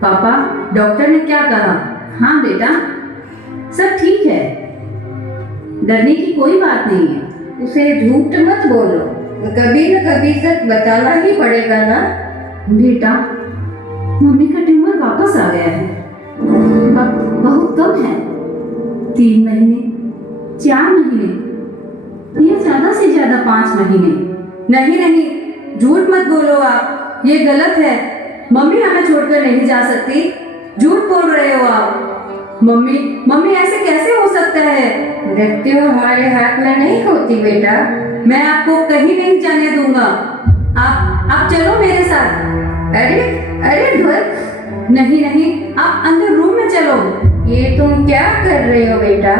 पापा डॉक्टर ने क्या कहा? हाँ बेटा सब ठीक है, डरने की कोई बात नहीं है। उसे झूठ मत बोलो, कभी न कभी सच बताना ही पड़ेगा ना। बेटा मम्मी का ट्यूमर वापस आ गया है, वक्त बहुत कम है, 3 महीने 4 महीने या ज्यादा से ज्यादा 5 महीने। नहीं नहीं झूठ मत बोलो आप, ये गलत है। मम्मी हमें छोड़कर नहीं जा सकती, झूठ बोल रहे हो आप। मम्मी ऐसे कैसे हो सकता है? मृत्यु हमारे हाथ में नहीं होती बेटा। मैं आपको कहीं नहीं जाने दूंगा, आप चलो मेरे साथ। अरे ध्रुव, नहीं आप अंदर रूम में चलो। ये तुम क्या कर रहे हो बेटा?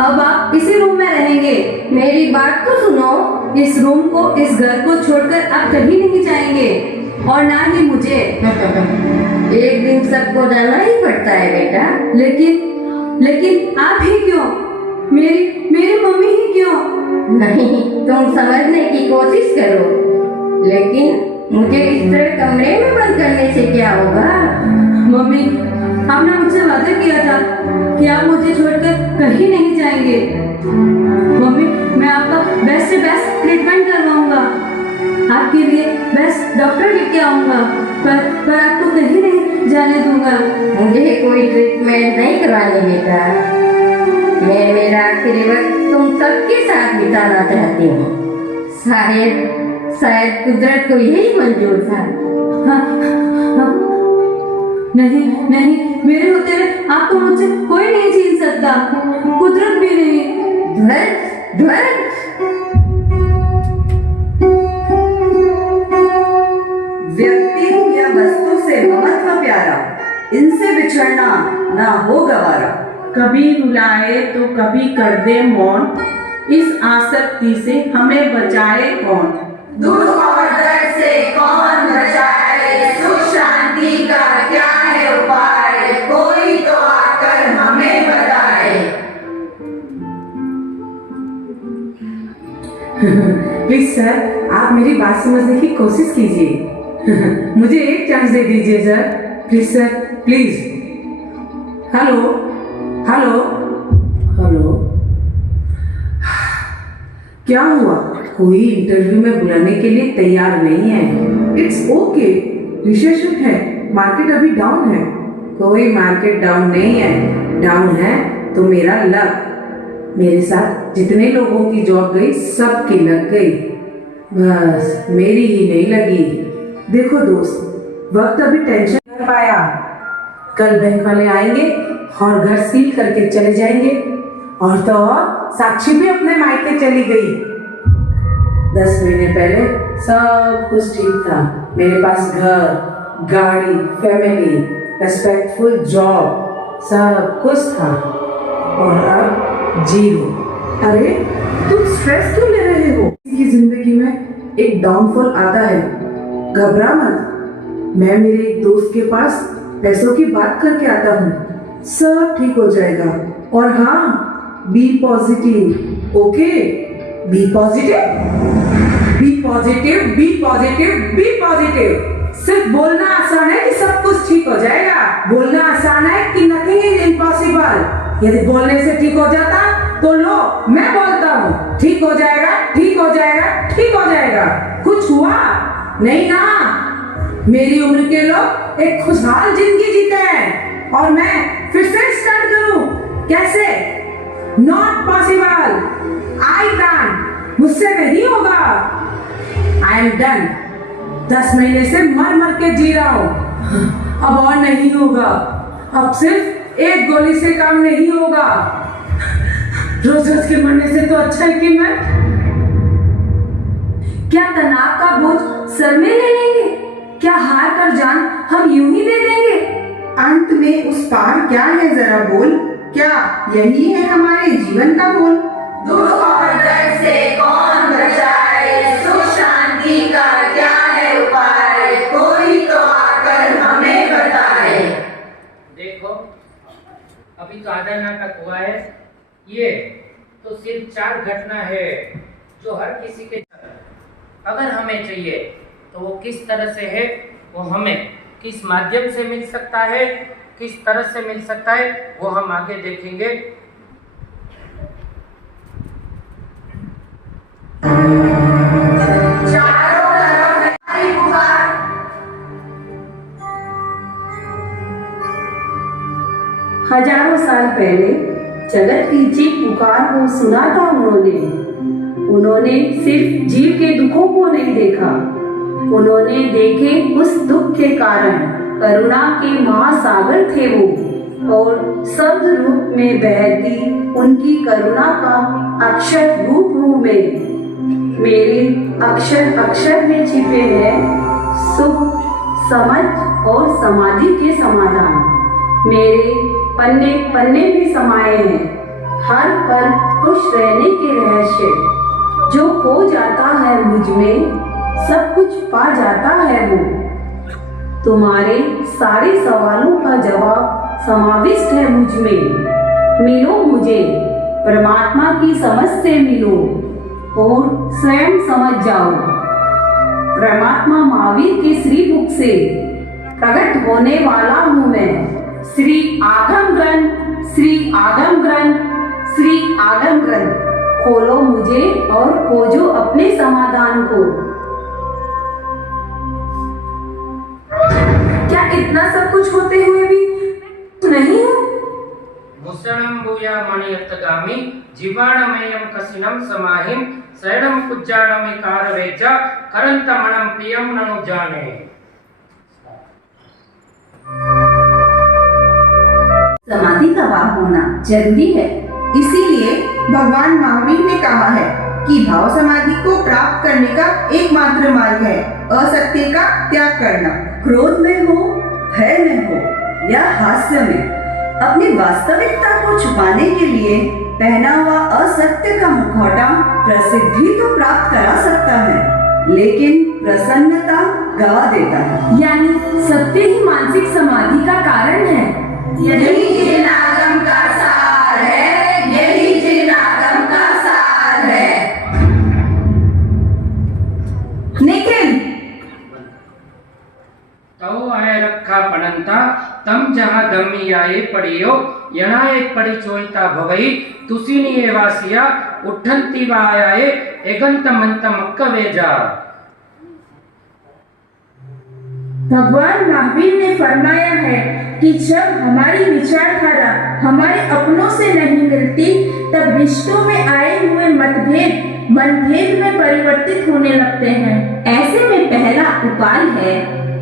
अब आप इसी रूम में रहेंगे, मेरी बात तो सुनो। इस रूम को, इस घर को छोड़कर आप कहीं नहीं जाएंगे, और ना ही मुझे। एक दिन सबको जाना ही पड़ता है बेटा। लेकिन आप ही क्यों? मेरी मम्मी ही क्यों? नहीं तुम समझने की कोशिश करो, लेकिन मुझे इस तरह कमरे में बंद करने से क्या होगा? मम्मी आपने मुझसे वादा किया था कि आप मुझे छोड़कर कहीं नहीं जाएंगे। मम्मी मैं आपका बेस्ट से बेस्ट ट्रीटमेंट करवाऊंगा, आपके लिए बेस्ट डॉक्टर लेके आऊंगा, पर आपको कहीं नहीं जाने दूंगा। मुझे कोई ट्रीटमेंट नहीं करवानी बेटा, मैं मेरा आखिरी वक्त तुम सबके साथ बिताना चाहती हूँ। शायद कुदरत को यही मंजूर था। हाँ। नहीं मेरे होते हुए आपको मुझसे कोई नहीं छीन सकता, कुदरत भी नहीं। ध्वज व्यक्ति या वस्तु से महत्व प्यारा, इनसे बिछड़ना ना हो गवारा। कभी रुलाए तो कभी कर दे मौन, इस आसक्ति से हमें बचाए कौन? दुख और दर्द से कौन बचाए, सुख शांति का क्या है उपाय, कोई तो आकर हमें बताए। प्लीज सर आप मेरी बात समझने की कोशिश कीजिए। मुझे एक चांस दे दीजिए sir, please sir please. Hello. क्या हुआ? कोई इंटरव्यू में बुलाने के लिए तैयार नहीं है। इट्स ओके, रिसेशन है, मार्केट अभी डाउन है। कोई मार्केट डाउन नहीं है, डाउन है तो मेरा लक। मेरे साथ जितने लोगों की जॉब गई सबकी लग गई, बस मेरी ही नहीं लगी। देखो दोस्त, वक्त अभी टेंशन कर पाया, कल बैंक वाले आएंगे और घर सील करके चले जाएंगे। और तो और साक्षी भी अपने मायके चली गई। 10 महीने पहले सब कुछ ठीक था, मेरे पास घर, गाड़ी, फैमिली, रेस्पेक्टफुल जॉब, सब कुछ था। और अब जीरो। अरे तुम स्ट्रेस क्यों ले रहे हो? किसी की जिंदगी में एक डाउनफॉल आता है, घबरा मत। मैं मेरे एक दोस्त के पास पैसों की बात करके आता हूँ, सब ठीक हो जाएगा। और हाँ, be positive, okay? Be positive, be positive, be positive, be positive. सिर्फ बोलना आसान है कि सब कुछ ठीक हो जाएगा, बोलना आसान है कि नथिंग इज इम्पॉसिबल। यदि बोलने से ठीक हो जाता तो लो मैं बोलता हूँ, ठीक हो जाएगा, ठीक हो जाएगा, ठीक हो जाएगा। कुछ हुआ नहीं ना? मेरी उम्र के लोग एक खुशहाल जिंदगी जीते हैं और मैं फिर से स्टार्ट करूं? कैसे? नॉट पॉसिबल, आई कांट, मुझसे नहीं होगा। I am done. 10 महीने से मर मर के जी रहा हूँ, अब और नहीं होगा। अब सिर्फ एक गोली से काम नहीं होगा। रोज रोज के मरने से तो अच्छा है कि मैं क्या तनाव का बोझ सर में ले लेंगे? क्या हार कर जान हम यूं ही दे देंगे? अंत में उस पार क्या है जरा बोल, क्या यही है हमारे जीवन का मोल? दुख और दर्द से कौन बचाए, सुख शांति का क्या है उपाय, कोई तो आकर हमें बताए। देखो अभी तो आधा नाटक हुआ है, ये तो सिर्फ 4 घटना है जो हर किसी के अगर हमें चाहिए तो वो किस तरह से है, वो हमें किस माध्यम से मिल सकता है, किस तरह से मिल सकता है, वो हम आगे देखेंगे। चारों तरफ हमारी पुकार, हजारों साल पहले जगत की जीव पुकार को सुना था उन्होंने सिर्फ जीव के दुखों को नहीं देखा, उन्होंने देखे उस दुख के कारण करुणा के महासागर थे वो, और शब्द रूप में बहती उनकी करुणा का अक्षर रूप हूँ मैं। मेरे अक्षर अक्षर में छिपे हैं सुख, समझ और समाधि के समाधान। मेरे पन्ने पन्ने में समाये हैं हर पल खुश रहने के रहस्य। जो खो जाता है मुझ में सब कुछ पा जाता है वो। तुम्हारे सारे सवालों का जवाब समाविष्ट है मुझ में। मिलो मुझे, परमात्मा की समझ से मिलो और स्वयं समझ जाओ। परमात्मा महावीर के श्री मुख से प्रकट होने वाला हूँ मैं। श्री आगम ग्रंथ, श्री आगम ग्रंथ, श्री आगम ग्रंथ। खोलो मुझे और खोजो अपने समाधान को। क्या इतना सब कुछ होते हुए भी नहीं हूँ? भूषणम भूया मणियत्तगामी जीवाणमयम कसिनम समाहिम शरणम कुज्जाणम कारवेजा करंतमणम प्रियम ननु जाने। समाधि का भाव होना जरूरी है, इसीलिए भगवान महावीर ने कहा है कि भाव समाधि को प्राप्त करने का एकमात्र मार्ग है असत्य का त्याग करना। क्रोध में हो, भय में हो या हास्य में, अपनी वास्तविकता को छुपाने के लिए पहना हुआ असत्य का मुखौटा प्रसिद्धि तो प्राप्त करा सकता है, लेकिन प्रसन्नता गवा देता है। यानी सत्य ही मानसिक समाधि का कारण है। यही जिन आगम का सार है, यही जिन आगम का सार है। निखिल तो आए रखा पणंता तम जहाँ दम्मी आए पड़ियो यणाए पड़ी चोइता भवई तुसीनी एवासिया उठंती वायाए एगंत मंत मक्कवेजा। भगवान महावीर ने फरमाया है कि जब हमारी विचारधारा हमारे अपनों से नहीं मिलती तब रिश्तों में आए हुए मतभेद मनभेद में परिवर्तित होने लगते हैं। ऐसे में पहला उपाय है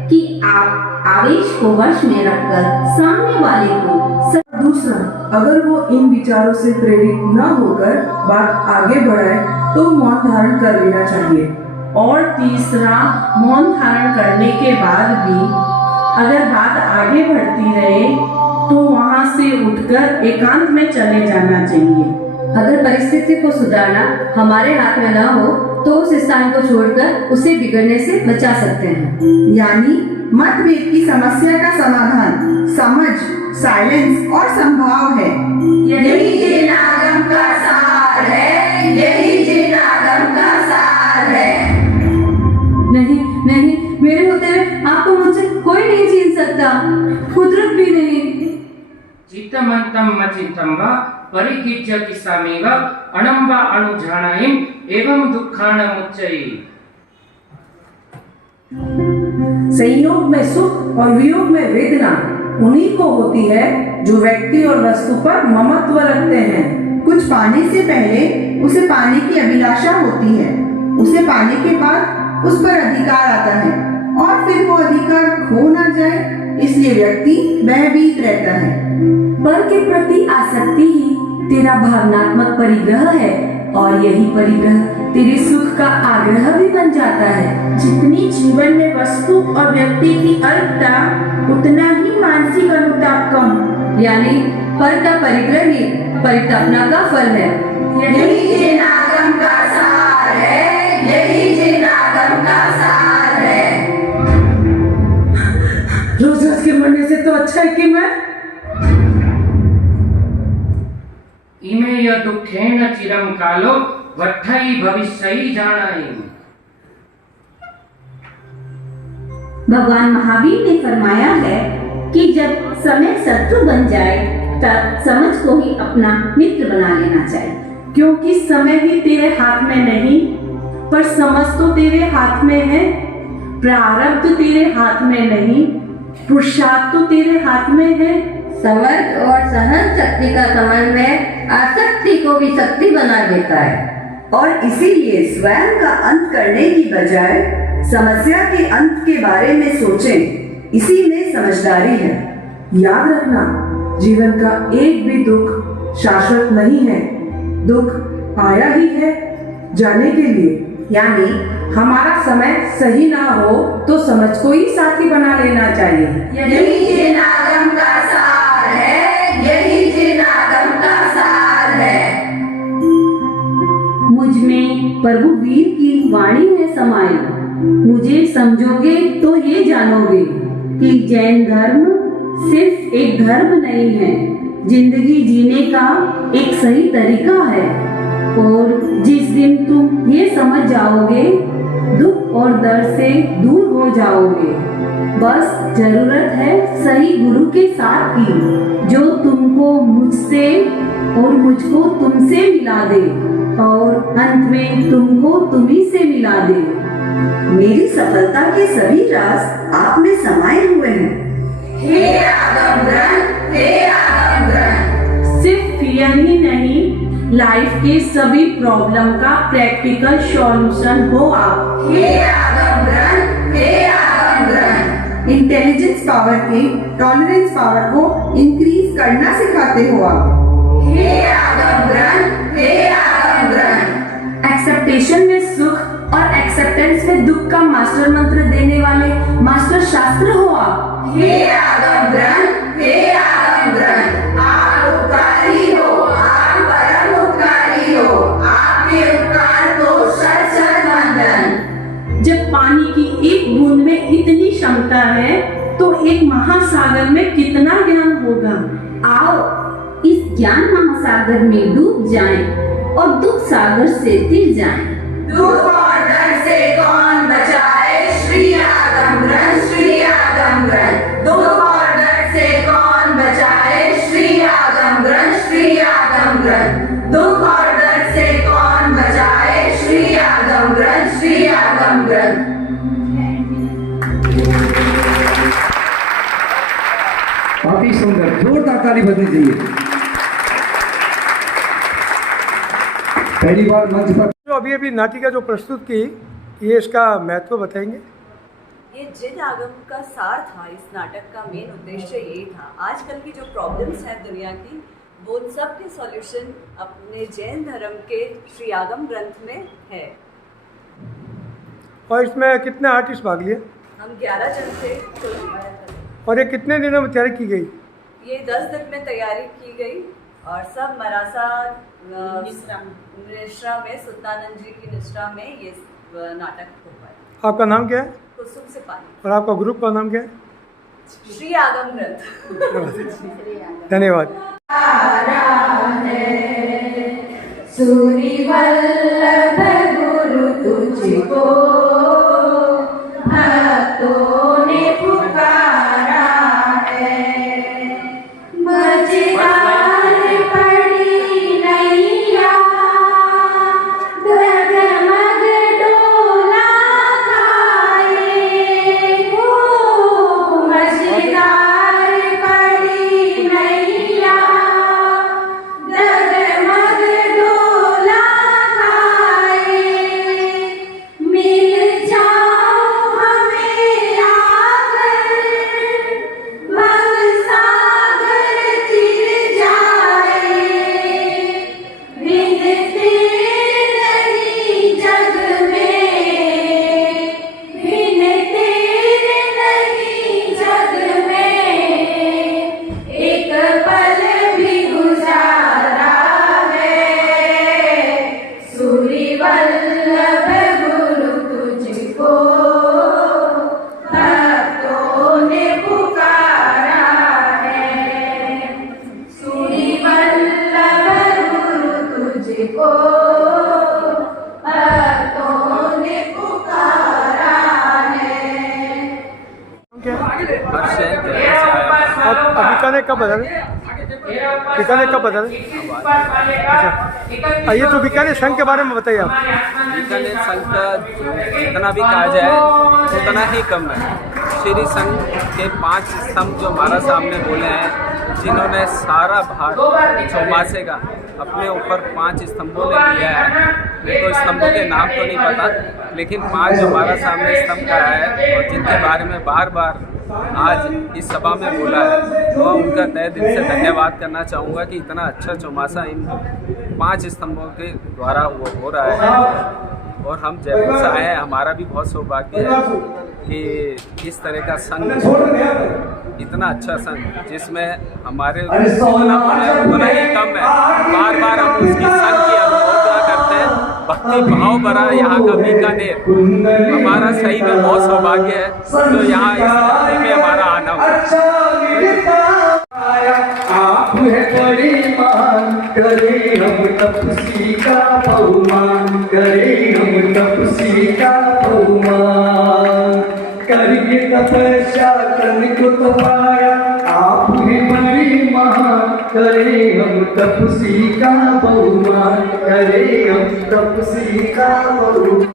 कि आप आवेश को वश में रखकर सामने वाले को दूसरा, अगर वो इन विचारों से प्रेरित न होकर बात आगे बढ़ाए तो मौन धारण कर लेना चाहिए। और तीसरा, मौन धारण करने के बाद भी अगर बात आगे बढ़ती रहे तो वहाँ से उठकर एकांत में चले जाना चाहिए। अगर परिस्थिति को सुधारना हमारे हाथ में न हो तो उस स्थान को छोड़कर उसे बिगड़ने से बचा सकते हैं। यानी मतभेद की समस्या का समाधान समझ, साइलेंस और संभाव है। यही जिन आगम का सार है, यही जिन आगम का सार है। नहीं नहीं, मेरे होते हुए आपको मुझसे कोई नहीं छीन सकता, कुदरत भी नहीं। चित्तमंतम मचित्तम वा परिकिज्य किसामेव अणम वा अनुजानायिम एवं दुखान मुच्चयि। संयोग में सुख और वियोग में वेदना उन्हीं को होती है जो व्यक्ति और वस्तु पर ममत्व रखते हैं। कुछ पाने से पहले उसे पाने की अभिलाषा होती है, उसे पाने के बाद उस पर अधिकार आता है और फिर वो अधिकार खो ना जाए इसलिए व्यक्ति भयभीत रहता है। पर के प्रति आसक्ति ही तेरा भावनात्मक परिग्रह है और यही परिग्रह तेरे सुख का आग्रह भी बन जाता है। जितनी जीवन में वस्तु और व्यक्ति की अल्पता उतना ही मानसिक अनुताप कम। यानी पर का परिग्रह ही परिकल्पना का फल है। यही जिन आगम का सार है, यही जिन आगम का सार है। रोज रोज के मरने से तो अच्छा है कि मैं इमे यह दुखेन चिरम कालो वठई भविष्यई जानाई। भगवान महावीर ने फरमाया है कि जब समय शत्रु बन जाए तब समझ को ही अपना मित्र बना लेना चाहिए। क्योंकि समय ही तेरे हाथ में नहीं पर समझ तो तेरे हाथ में है। प्रारब्ध तेरे हाथ में नहीं, पुरुषार्थ तो तेरे हाथ में है। समर्थ और सहन शक्ति का समन्वय आसक्ति को भी शक्ति बना देता है। और इसीलिए स्वयं का अंत करने की बजाय समस्या के अंत के बारे में सोचें, इसी में समझदारी है। याद रखना, जीवन का एक भी दुख शाश्वत नहीं है। दुख आया ही है जाने के लिए। यानी हमारा समय सही ना हो तो समझ को ही साथी बना लेना चाहिए। यही जिन आगम का सार है, यही जिन आगम का सार है। मुझ में प्रभु वीर की वाणी है समाई। मुझे समझोगे तो ये जानोगे कि जैन धर्म सिर्फ एक धर्म नहीं है, जिंदगी जीने का एक सही तरीका है। और जिस दिन तुम ये समझ जाओगे दुख और दर्द से दूर हो जाओगे। बस जरूरत है सही गुरु के साथ की, जो तुमको मुझसे और मुझको तुमसे मिला दे और अंत में तुमको तुम्ही से मिला दे। मेरी सफलता के सभी राज आप में समाये हुए हैं। हे आगम ग्रंथ, हे आगम ग्रंथ। सिर्फ यही नहीं, लाइफ के सभी प्रॉब्लम का प्रैक्टिकल सॉल्यूशन हो आप। हे आगम ग्रंथ, हे आगम ग्रंथ। इंटेलिजेंस पावर के टॉलरेंस पावर को इंक्रीज करना सिखाते हो आप। हे आगम ग्रंथ, हे आगम ग्रंथ। एक्सेप्टेशन में सुख और एक्सेप्टेंस में दुख का मास्टर मंत्र देने वाले मास्टर शास्त्र हो आप। हे आगम ग्रंथ, हे आगम ग्रंथ। आप उपकारी हो, आप परम उपकारी हो, आपके उपकार को शत शत वंदन। जब पानी की एक बूंद में इतनी क्षमता है तो एक महासागर में कितना ज्ञान होगा। आओ इस ज्ञान महासागर में डूब जाएं और दुख सागर से तिर जाएं। दुख और डर से कौन बचाए, श्री आगम ग्रंथ, श्री आगम ग्रंथ। दुख और डर से कौन बचाए, श्री आगम ग्रंथ, श्री आगम ग्रंथ। दुख और डर से कौन बचाए, श्री आगम ग्रंथ, श्री आगम ग्रंथ। काफी सुंदर, जोरदार ताली बजनी चाहिए। पहली बार मंच पर जो अभी नाटिका जो प्रस्तुत की, ये इसका महत्व बताएंगे। ये जिन आगम का सार था, इस नाटक का मेन उद्देश्य ये था, आजकल की जो प्रॉब्लम्स हैं दुनिया की, वो उन सब के सॉल्यूशन अपने जैन धर्म के श्री आगम ग्रंथ में है। और इसमें कितने आर्टिस्ट भाग लिए? हम 11 जन थे। और ये कितने दिनों में तैयारी की गई? ये 10 दिन में तैयारी की गई और सब मरासा निश्रा में, सुल्तानंद जी की निश्रा में ये नाटक हो पाया। आपका नाम क्या है? कुसुम से पानी। और आपका ग्रुप का नाम क्या है? श्री आगम ग्रंथ। धन्यवाद। सूरी वल्लभ गुरु तुझको भक्तों ने पुकारा है। मझधार पड़ी नैया, डगमग डोला खाए। मझधार पड़ी नैया, डगमग डोला खाए। मिल हर्ष है, जयपुर से आया। अब बीकानेर कब बदल बीकानेर कब बदल अच्छा आइए तो बीकानेर संघ के बारे में बताइए आप। बीकानेर संघ का जितना भी कहा जाए उतना ही कम है। श्री संघ के 5 स्तंभ जो हमारा सामने बोले हैं, जिन्होंने सारा भार चौमासे का अपने ऊपर 5 स्तंभों ने लिया है। मेरे को स्तंभों के नाम तो नहीं पता, लेकिन 5 जो हमारा सामने स्तंभ खड़ा है और जिनके बारे में बार बार आज इस सभा में बोला है, तो उनका तहे दिल से धन्यवाद करना चाहूँगा कि इतना अच्छा चौमासा इन 5 स्तंभों के द्वारा वो हो रहा है। और हम जयपुर से आए हैं, हमारा भी बहुत सौभाग्य है कि इस तरह का संघ, इतना अच्छा संघ जिसमें हमारे जितना बोले उतना ही कम है। बार बार हम उसकी संघ की अनुमोदना करते हैं। भक्ति भाव भरा यहाँ का बीकानेर हमारा सही में बहुत सौभाग्य है, तो यहाँ इस धरती में हमारा आना आप है बड़ी मान, करे हम तपसी का बहुमान, करे हम तपसी का बहुमान, करिए तपस्या तन को तो पाया। आप है बड़ी महान, करे हम तपसी का बहुमान, करे हम तपसी का बहुमान।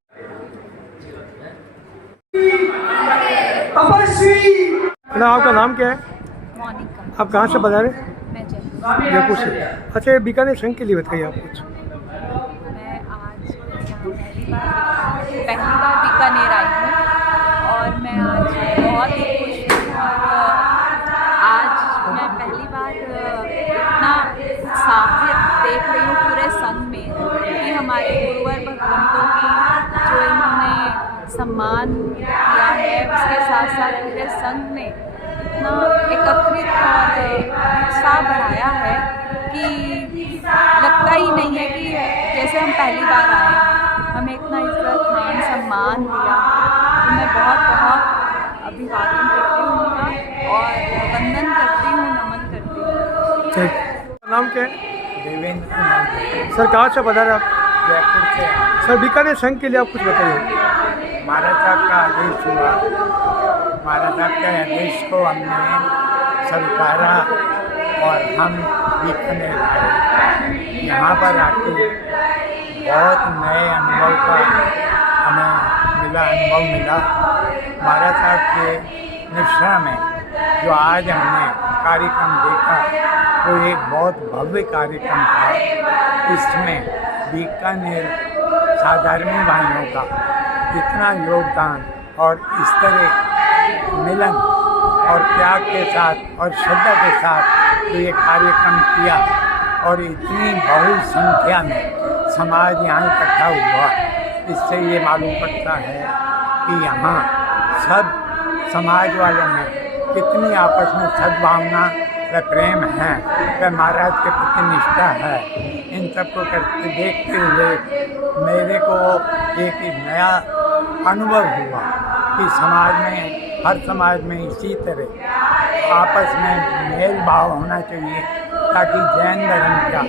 तपस्वी ना आपका नाम क्या है? आप कहाँ से बता रहे? जयपुर से। अच्छा ये बीकानेर संघ के लिए बताइए आप कुछ। मैं आज पहली बार बीकानेर आई हूँ और मैं आज बहुत ही खुश हूँ। और आज मैं पहली बार इतना उत्साह देख रही हूँ पूरे संघ में कि हमारे गुरुवर भगवंतों की जो इन्होंने सम्मान किया है, उसके साथ साथ पूरे संघ ने इतना एकत्रित और उत्साह बढ़ाया है कि लगता ही नहीं है कि जैसे हम पहली बार आए। हमें इतना इज्जत मान सम्मान दिया, तो मैं बहुत बहुत अभिवादन करती हूँ उनका और वंदन करती हूँ, नमन करती हूँ। नाम क्या है? देवेंद्र कुमार। सर कहाँ से बता रहे आप? जयपुर से। सर बीकानेर संघ के लिए आप कुछ बताइए। महाराज साहब का आदेश हुआ, महाराज साहब के आदेश को हमने स्वीकारा और हम बीकानेर आए। यहाँ पर आके बहुत नए अनुभव का हमें अनुभव मिला। महाराज साहब के निष्ठा में जो आज हमने कार्यक्रम देखा, तो एक बहुत भव्य कार्यक्रम था। इसमें बीकानेर साधारण भाइयों का इतना योगदान और इस तरह मिलन और त्याग के साथ और श्रद्धा के साथ तो ये कार्यक्रम किया और इतनी बहु संख्या में समाज यहाँ इकट्ठा हुआ। इससे ये मालूम पड़ता है कि यहाँ सब समाज वालों में कितनी आपस में सद्भावना व प्रेम है, व महाराज के प्रति निष्ठा है। इन सबको करते देखते हुए मेरे को एक नया अनुभव हुआ कि समाज में, हर समाज में इसी तरह आपस में मेल भाव होना चाहिए ताकि जैन धर्म का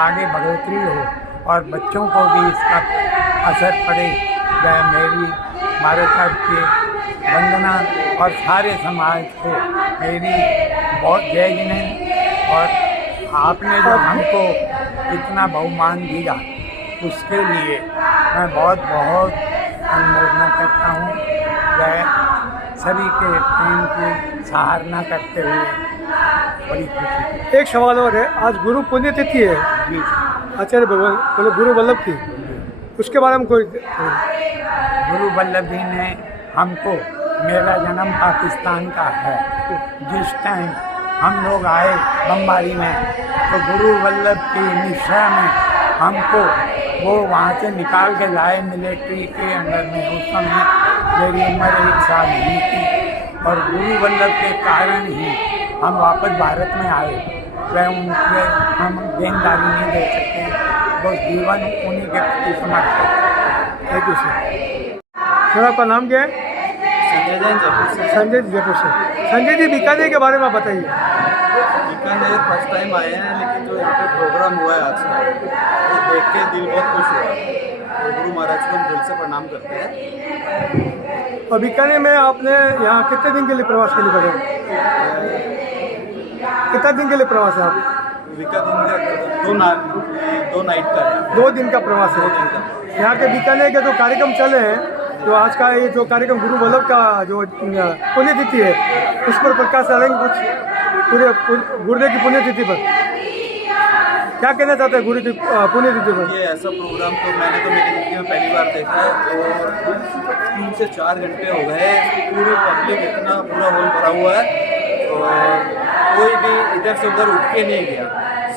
आगे बढ़ोतरी हो और बच्चों को भी इसका असर पड़े। वह मेरी महाराज साहब के वंदना और सारे समाज को मेरी बहुत जय जिन्हें। और आपने जो हमको इतना बहुमान दिया उसके लिए मैं बहुत बहुत अनुमोदना करता हूँ। वह सभी के प्रेम की सराहना करते हुए बड़ी खुशी। एक सवाल और है, आज गुरु पुण्यतिथि है जी, आचार्य भगवान बोले गुरु वल्लभ की, उसके बारे में कोई? गुरु वल्लभ जी ने हमको, मेरा जन्म पाकिस्तान का है, जिस टाइम हम लोग आए बमबारी में तो गुरु वल्लभ की निष्ठा में हमको वो वहाँ से निकाल के लाए मिलिट्री के अंदर में। उस समय मेरी उम्र 1 साल नहीं थी और गुरु वल्लभ के कारण ही हम वापस भारत में आए। वह उनके हम देनदारी नहीं दे सकते, बस जीवन उन्हीं के प्रति समर्पित। Thank you sir. सर आपका नाम क्या है? संजय जैन, जयपुर से। संजय जी, जयपुर से। संजय जी बीकानेर के बारे में बताइए। बीकानेर फर्स्ट टाइम आए हैं, लेकिन जो यहाँ पे प्रोग्राम हुआ है आज का, वो देख के दिल बहुत खुश हुआ। तो गुरु महाराज को हम दिल से प्रणाम करते हैं। और बीकानेर में आपने यहाँ कितने दिन के लिए प्रवास के लिए बने? कितना दिन के लिए प्रवास है आप? दो नाइट का है। 2 दिन का प्रवास है। यहाँ के बीकानेर के जो कार्यक्रम चले हैं, तो आज का ये जो कार्यक्रम गुरु वल्लभ का जो पुण्यतिथि है, उस पर प्रकाश डालेंगे कुछ पूरे गुरुदेव की पुण्यतिथि पर क्या कहना चाहते हैं? गुरु की पुण्यतिथि पर ये ऐसा प्रोग्राम तो मैंने तो मेरी जिंदगी में पहली बार देखा है। और 3 से 4 घंटे हो गए, पूरे पब्लिक इतना पूरा हॉल भरा हुआ है और कोई भी इधर से उधर उठ के नहीं गया।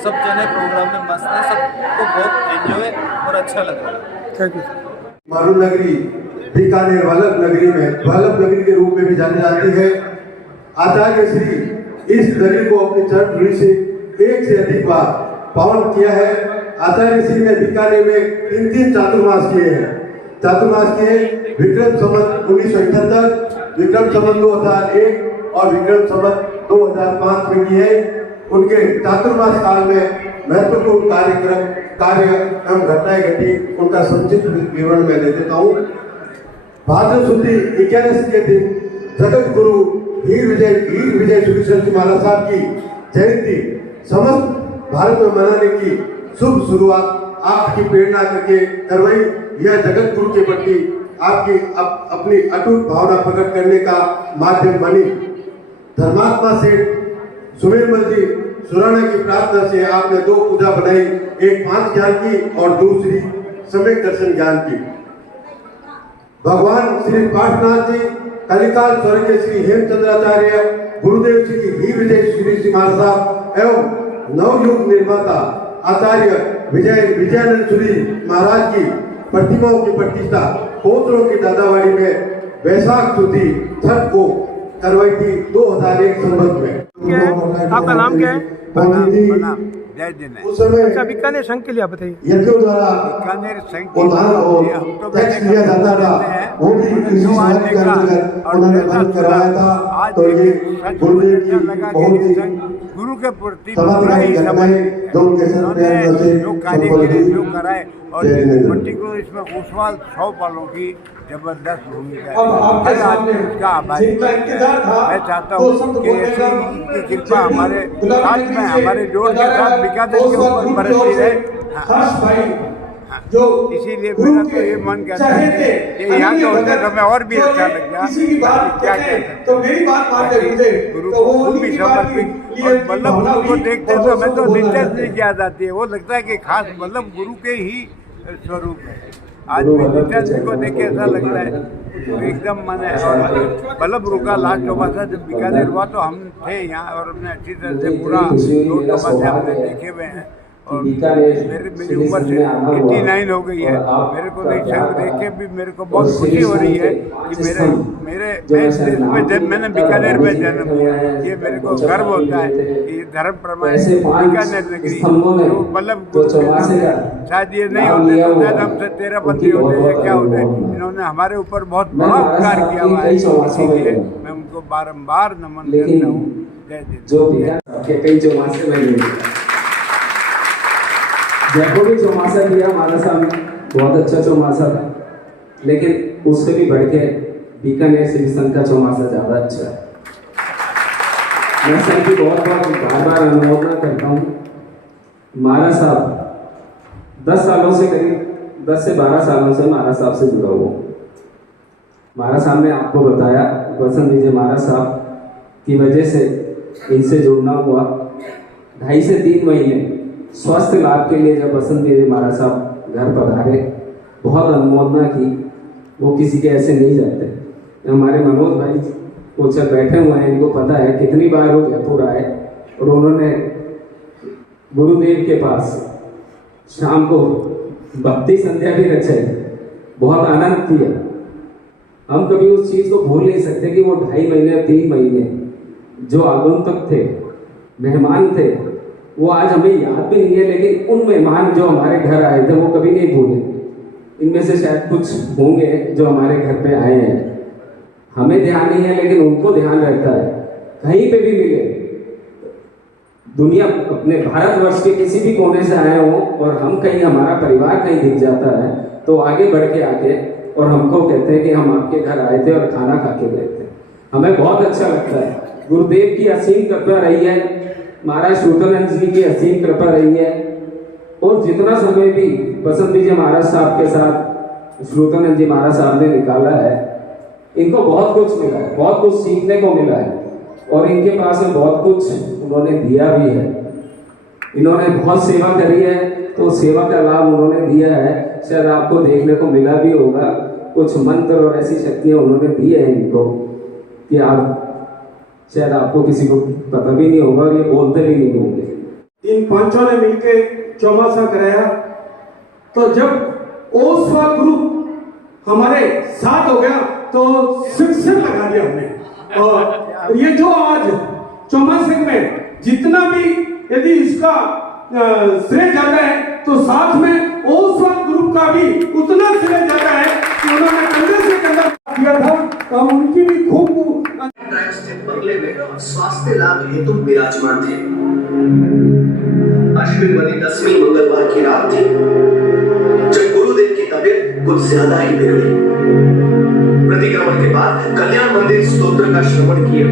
सब जने प्रोग्राम में मस्त है, सबको बहुत एंजॉय और अच्छा लगा। Thank you. मारू नगरी बीकानेर वल्लभ नगरी में वल्लभ नगरी के रूप में भी जानी जाती है। आचार्य श्री इस नगरी को अपनी चरण धुरी से 1 से अधिक बार पावन किया है। आचार्य श्री ने बीकानेर में 3 चातुर्मास किए हैं। चातुर्मास किए विक्रम संवत 1978, विक्रम संवत 2001 और विक्रम संवत 2005 में किए। उनके चातुर्मास काल में महत्वपूर्ण कार्य एवं घटनाएं घटी, उनका संक्षिप्त विवरण मैं दे देता हूँ। भाद्र शुद्ध 11 के दिन जगत गुरु हीर विजय सुरेश्वर जी महाराज साहब की जयंती समस्त भारत में मनाने की शुभ शुरुआत आपकी प्रेरणा करके करवाई। यह जगत गुरु के प्रति आपकी अपनी अटूट भावना प्रकट करने का माध्यम बनी। धर्मात्मा से सुमेरमल जी सुराना की प्रार्थना से आपने 2 पूजा बनाई, एक 5 ज्ञान की और दूसरी सम्यक दर्शन ज्ञान की। भगवान श्री पार्श्वनाथ जी, कलिकाल स्वर्गीय श्री हेमचंद्राचार्य, गुरुदेव जी की हीर विजय श्री महाराज साहब एवं नवयुग निर्माता आचार्य विजयानंद सूरी महाराज की प्रतिमाओं की प्रतिष्ठा पोतरों की दादावाड़ी में वैशाख सुधी 6 को करवाई थी 2001 संवत में। आपका नाम क्या है? जय दिन। उस समय अच्छा, बीकानेर संघ के लिए आप बताइए। यज्ञों द्वारा बीकानेर संघ टैक्स लिया जाता था, वो भी इसी समाज के अंतर्गत उन्होंने बंद करवाया था। तो ये गुरुदेव की बहुत ही गुरु के प्रति चमत्कारी घटनाएं जो उनके संग से जो कराए और पर्टिकुलर इसमें ओसवाल 100 वालों की जबरदस्त भूमिका है। हर आदमी उसका आभारी है। मैं चाहता हूँ कि ऐसी कृपा हमारे साथ में हमारे जोड़ के साथ बीकानेर के ऊपर बरसती रहे। इसीलिए मेरा तो ये मन करता है कि यहाँ के होते तो मैं और भी अच्छा लग गया। क्या कहते गुरु को खूब भी समर्पित और वल्लभ गुरु को देखते तो हमें तो दिलचस्पी याद आती है। वो लगता है कि खास वल्लभ गुरु के ही स्वरूप है। आज भी दिलचस्पी को देख के ऐसा लगता है तो एकदम मन है। और वल्लभ गुरु का लास्ट चौमासा जब बीकानेर हुआ तो हम थे यहाँ और हमने अच्छी तरह से पूरा 2 चौमासे हमने देखे हुए हैं। और मेरी उम्र से 89 हो गई है। मेरे को देख के भी मेरे को बहुत खुशी हो रही है कि मैंने बीकानेर में जन्म लिया। ये मेरे को गर्व होता है कि धर्म प्रमाण बीकानेर नगरी जो वल्लभ गुरु शायद ये नहीं होते तो शायद हमसे 13 बंदी होते हैं, क्या होते हैं। इन्होंने हमारे ऊपर बहुत बड़ा उपकार किया हुआ है, इसलिए मैं उनको बारम्बार नमन करता हूँ। जय जय। जयपुर भी चौमासा किया हमारा सामने, बहुत अच्छा चौमासा था, लेकिन उससे भी बढ़ के बीकानेर श्री संघ का चौमासा ज़्यादा अच्छा है। मैं संघ की बहुत बार अनुमोदना करता हूँ। महाराज साहब 10 सालों से करीब 10 से 12 सालों से महाराज साहब से जुड़ा हुआ हूँ। महाराज साहब ने आपको बताया वसंत विजय महाराज साहब की वजह से इनसे जुड़ना हुआ। 2.5 से 3 महीने स्वास्थ्य लाभ के लिए जब वसंत विजय महाराज साहब घर पधारे, बहुत अनुमोदना की। वो किसी के ऐसे नहीं जाते। हमारे मनोज भाई कोचर बैठे हुए हैं, इनको पता है कितनी बार वो जयपुर आए और उन्होंने गुरुदेव के पास शाम को भक्ति संध्या भी रचाई, बहुत आनंद किया। हम कभी उस चीज़ को भूल नहीं सकते कि वो 2.5 महीने 3 महीने जो आगंतुक थे, मेहमान थे, वो आज हमें याद भी नहीं है, लेकिन उन मेहमान जो हमारे घर आए थे वो कभी नहीं भूले। इनमें से शायद कुछ होंगे जो हमारे घर पे आए हैं, हमें ध्यान नहीं है लेकिन उनको ध्यान रहता है। कहीं पे भी मिले, दुनिया अपने भारतवर्ष के किसी भी कोने से आए हों और हम कहीं, हमारा परिवार कहीं दिख जाता है तो आगे बढ़ के आके और हमको कहते हैं कि हम आपके घर आए थे और खाना खा के गए थे। हमें बहुत अच्छा लगता है। गुरुदेव की असीम कृपा रही है, महाराज श्रोतानंद जी की असीम कृपा रही है, और जितना समय भी बसंत विजय महाराज साहब के साथ श्रोतानंद जी महाराज साहब ने निकाला है, इनको बहुत कुछ मिला है, बहुत कुछ सीखने को मिला है, और इनके पास में बहुत कुछ उन्होंने दिया भी है। इन्होंने बहुत सेवा करी है, तो सेवा का लाभ उन्होंने दिया है। शायद आपको देखने को मिला भी होगा, कुछ मंत्र और ऐसी शक्तियां उन्होंने दी है इनको कि आप शायद आपको किसी को पता भी नहीं होगा और ये बोलते भी नहीं होंगे। इन पांचों ने मिलकर चौमासा कराया, तो जब ओसवाल ग्रुप हमारे साथ हो गया तो शिक्षण लगा दिया हमने। और ये जो आज चौमासे में जितना भी यदि इसका श्रेय जाता है तो साथ में ओसवाल ग्रुप का भी उतना श्रेय जाता है कि उन्होंने कंधे से कंधा किया था। तो हम उनकी भी खूब स्थित बंगले में स्वास्थ्य लाभ हेतु विराजमान थे। अश्विन वाली 10वीं मंगलवार की रात थी जब गुरुदेव की तबीयत कुछ ज्यादा ही बिगड़ी। प्रतिक्रमण के बाद कल्याण मंदिर स्तोत्र का श्रवण किया,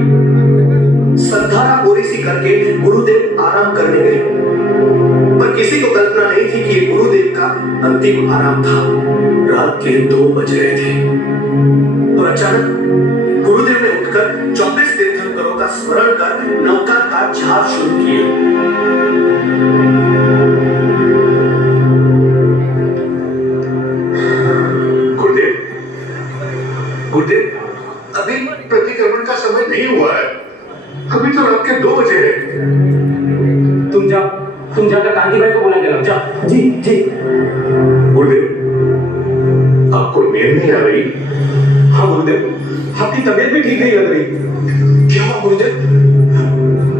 संधारा पूरी सी करके गुरुदेव आराम करने गए, पर किसी को कल्पना नहीं थी कि ये गुरुदेव का अंतिम आराम था। रात के 2 बज रहे थे और अचानक गुरुदेव ने उठकर 24 तीर्थंकरों का स्मरण कर नौका का झाप शुरू किया। गुरुदेव, अभी प्रतिक्रमण का समय नहीं हुआ है, अभी तो रात के 2 बजे हैं। तुम जाकर कांति भाई को बोला गया। जा। जी जी। गुरुदेव, आपको नींद नहीं आ रही? हाँ गुरुदेव, आपकी तबीयत भी ठीक नहीं लग रही। क्या हुआ गुरुदेव?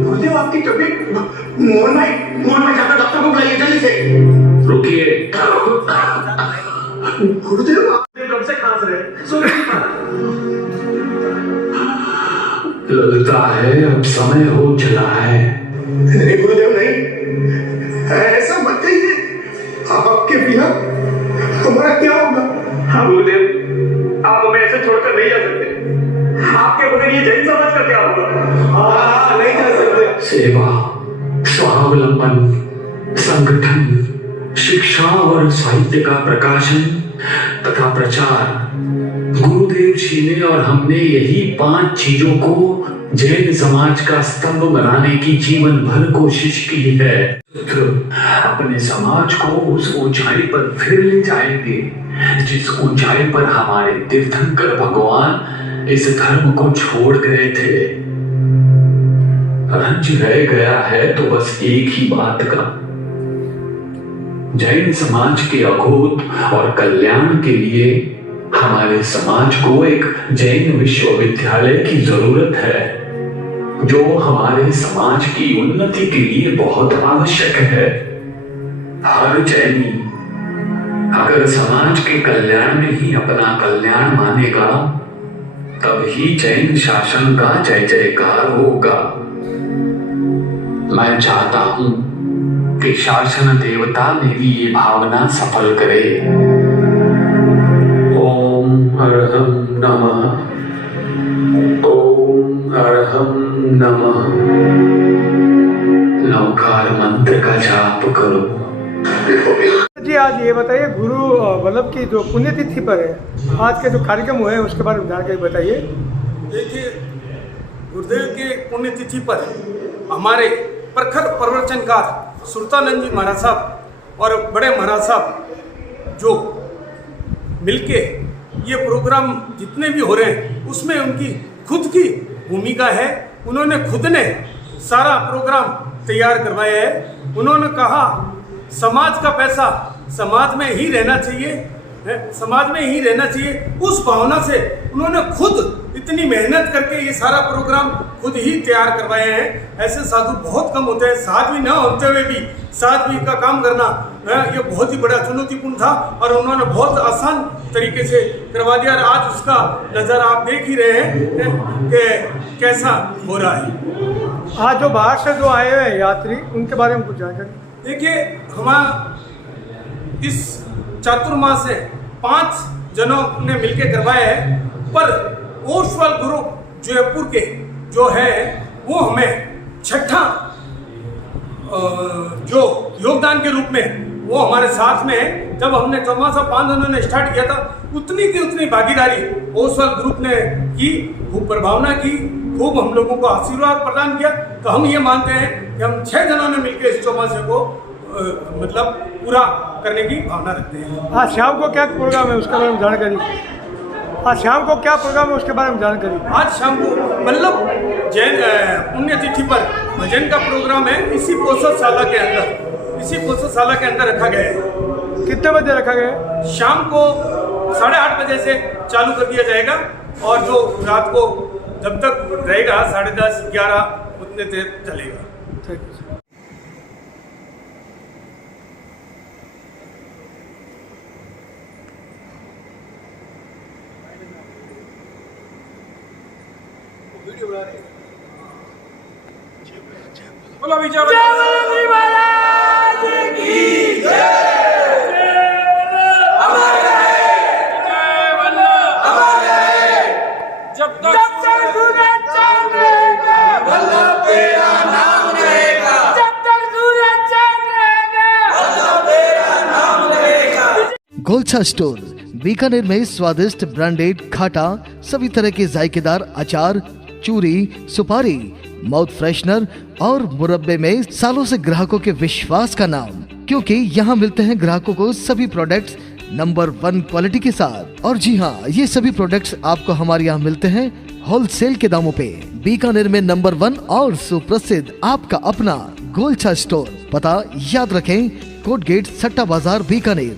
गुरुदेव, आपकी तबीयत मोहन भाई जाकर डॉक्टर को बुलाइए जल्दी से। रुकिए गुरुदेव, आप कब से खांस रहे? लगता है अब समय हो चला है। नहीं गुरुदेव नहीं, ऐसा मत कहिए। आपके बिना हमारा क्या होगा? हाँ गुरुदेव, आप हमें ऐसे छोड़कर नहीं जा सकते। आपके बगैर ये जैन समाज का क्या होगा? हाँ, नहीं जा सकते। सेवा, स्वावलंबन, संगठन, शिक्षा और साहित्य का प्रकाशन तथा प्रचार, गुरुदेव जी ने और हमने यही 5 चीजों को जैन समाज का स्तंभ बनाने की जीवन भर कोशिश की है। अपने समाज को उस ऊंचाई पर फिर ले जाएंगे जिस ऊंचाई पर हमारे तीर्थंकर भगवान इस धर्म को छोड़ गए थे। रंज रह गया है तो बस एक ही बात का, जैन समाज के अघोत और कल्याण के लिए हमारे समाज को एक जैन विश्वविद्यालय की जरूरत है, जो हमारे समाज की उन्नति के लिए बहुत आवश्यक है। हर जैनी अगर समाज के कल्याण में ही अपना कल्याण मानेगा, तभी जैन शासन का जय जयकार होगा। मैं चाहता हूं कि शासन देवता मेरी ये भावना सफल करे। ओम अर्हं नमः, ओम अर्हं नमः। लौकार मंत्र का जाप करो। जी आज ये बताइए, गुरु वल्लभ की जो पुण्यतिथि पर है, आज के जो कार्यक्रम हुए हैं उसके बारे में जानकारी बताइए। देखिए, गुरुदेव के पुण्यतिथि पर हमारे प्रखर प्रवचनकार श्रोतानंद जी महाराज साहब और बड़े महाराज साहब जो मिलके ये प्रोग्राम जितने भी हो रहे हैं उसमें उनकी खुद की भूमिका है। उन्होंने खुद ने सारा प्रोग्राम तैयार करवाया है। उन्होंने कहा समाज का पैसा समाज में ही रहना चाहिए, समाज में ही रहना चाहिए। उस भावना से उन्होंने खुद इतनी मेहनत करके ये सारा प्रोग्राम खुद ही तैयार करवाए हैं। ऐसे साधु बहुत कम होते हैं, साध्वी न होते हुए भी साध्वी का काम करना ये बहुत ही बड़ा चुनौतीपूर्ण था और उन्होंने बहुत आसान तरीके से करवा दिया। और आज उसका नज़ारा आप देख ही रहे हैं कि कैसा हो रहा है। आज जो बाहर से जो आए हुए यात्री, उनके बारे में कुछ जानकारी। देखिए, हमारा इस चातुर्मास से 5 जनों ने मिलकर करवाया है, पर ओसवाल ग्रुप जयपुर के जो है वो हमें छठा जो योगदान के रूप में वो हमारे साथ में है। जब हमने चौमासा 5 दिनों ने स्टार्ट किया था, उतनी की उतनी भागीदारी ओसवाल ग्रुप ने की, खूब प्रभावना की, खूब हम लोगों को आशीर्वाद प्रदान किया। तो हम ये मानते हैं कि हम 6 जनों ने मिलकर इस चौमासे को मतलब पूरा करने की भावना रखते हैं। आज शाम को क्या प्रोग्राम है उसके बारे में जानकारी? आज शाम को क्या प्रोग्राम है उसके बारे में जानकारी? आज शाम को वल्लभ जैन पुण्यतिथि पर भजन का प्रोग्राम है, इसी पोषदशाला के अंदर रखा गया है। कितने बजे रखा गया है? शाम को 8:30 बजे से चालू कर दिया जाएगा और जो रात को जब तक रहेगा 10:30 11 उतने देर चलेगा। बोलो विजय महाराज की जय। जब तक सूरज चांद रहेगा, वल्लभ तेरा नाम रहेगा। जब तक सूरज चांद रहेगा, वल्लभ तेरा नाम रहेगा। गोलछा स्टोर बीकानेर में स्वादिष्ट ब्रांडेड खाटा, सभी तरह के जायकेदार अचार, चूरी, सुपारी, माउथ फ्रेशनर और मुरब्बे में सालों से ग्राहकों के विश्वास का नाम, क्योंकि यहाँ मिलते हैं ग्राहकों को सभी प्रोडक्ट्स नंबर 1 क्वालिटी के साथ। और जी हाँ, ये सभी प्रोडक्ट्स आपको हमारे यहाँ मिलते हैं होलसेल के दामों पे। बीकानेर में नंबर 1 और सुप्रसिद्ध आपका अपना गोलछा स्टोर, पता याद रखें, कोट गेट, सट्टा बाजार, बीकानेर।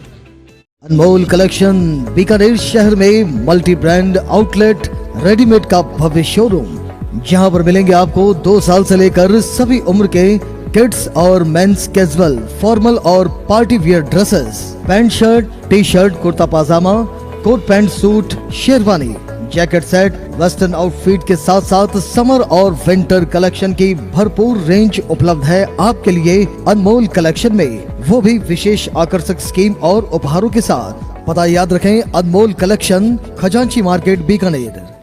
अनमोल कलेक्शन बीकानेर शहर में मल्टी ब्रांड आउटलेट रेडीमेड का भव्य शोरूम, जहां पर मिलेंगे आपको 2 साल से लेकर सभी उम्र के किड्स और मेंस कैजुअल, फॉर्मल और party wear dresses, pant shirt, T shirt, kurta pajama, coat pant suit, sherwani, jacket set, western outfit के साथ साथ समर और विंटर कलेक्शन की भरपूर रेंज उपलब्ध है आपके लिए अनमोल कलेक्शन में, वो भी विशेष आकर्षक स्कीम और उपहारों के साथ। पता याद रखें, अनमोल कलेक्शन, खजांची मार्केट, बीकानेर।